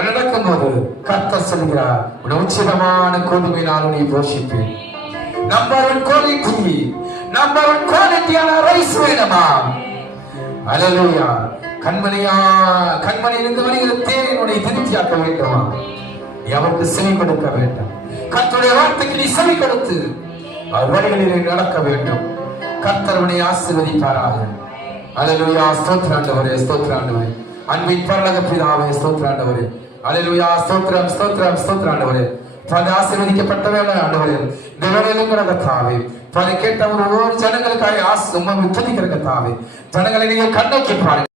நடக்கும் போது கர்த்தர் சொல்கிறார், உன் உச்சிதமான கோதுமையினால் உன்னை போஷிப்பேன். நம்பர் 1 குவாலிட்டியான ரைஸ் வேணுமா? அல்லேலூயா. கண்மணியிலிருந்து வருகிற தேனுடைய திருப்தியாக்க வேண்டுமா? நீ அவருக்கு செவி கொடுக்க வேண்டும். கர்த்தருடைய வார்த்தைக்கு நீ செவி கொடுத்து அவர் வழிகளிலே நடக்க வேண்டும். கர்த்தர் உன்னை ஆசீர்வதிப்பாராக. அல்லேலூயா. ஸ்தோத்திரம் ஆண்டவரே, ஸ்தோத்திரம் ஆண்டவரே. அன்பின் பரலோக பிதாவே, ஸ்தோத்திரம் ஆண்டவரே. அல்லேலூயா. ஸ்தோத்திரம், ஸ்தோத்திரம், ஸ்தோத்திரம் ஆண்டவரே. பல ஆசீர்வதிக்கப்பட்ட வேலை ஆண்டவரே. இந்த வேலையிலும் கர்த்தாவே, பல கேட்ட ஒவ்வொரு ஜனங்களுக்காக துதிக்கிற கர்த்தாவே, ஜனங்களை நீங்க கண்ணோக்கி பாருங்க.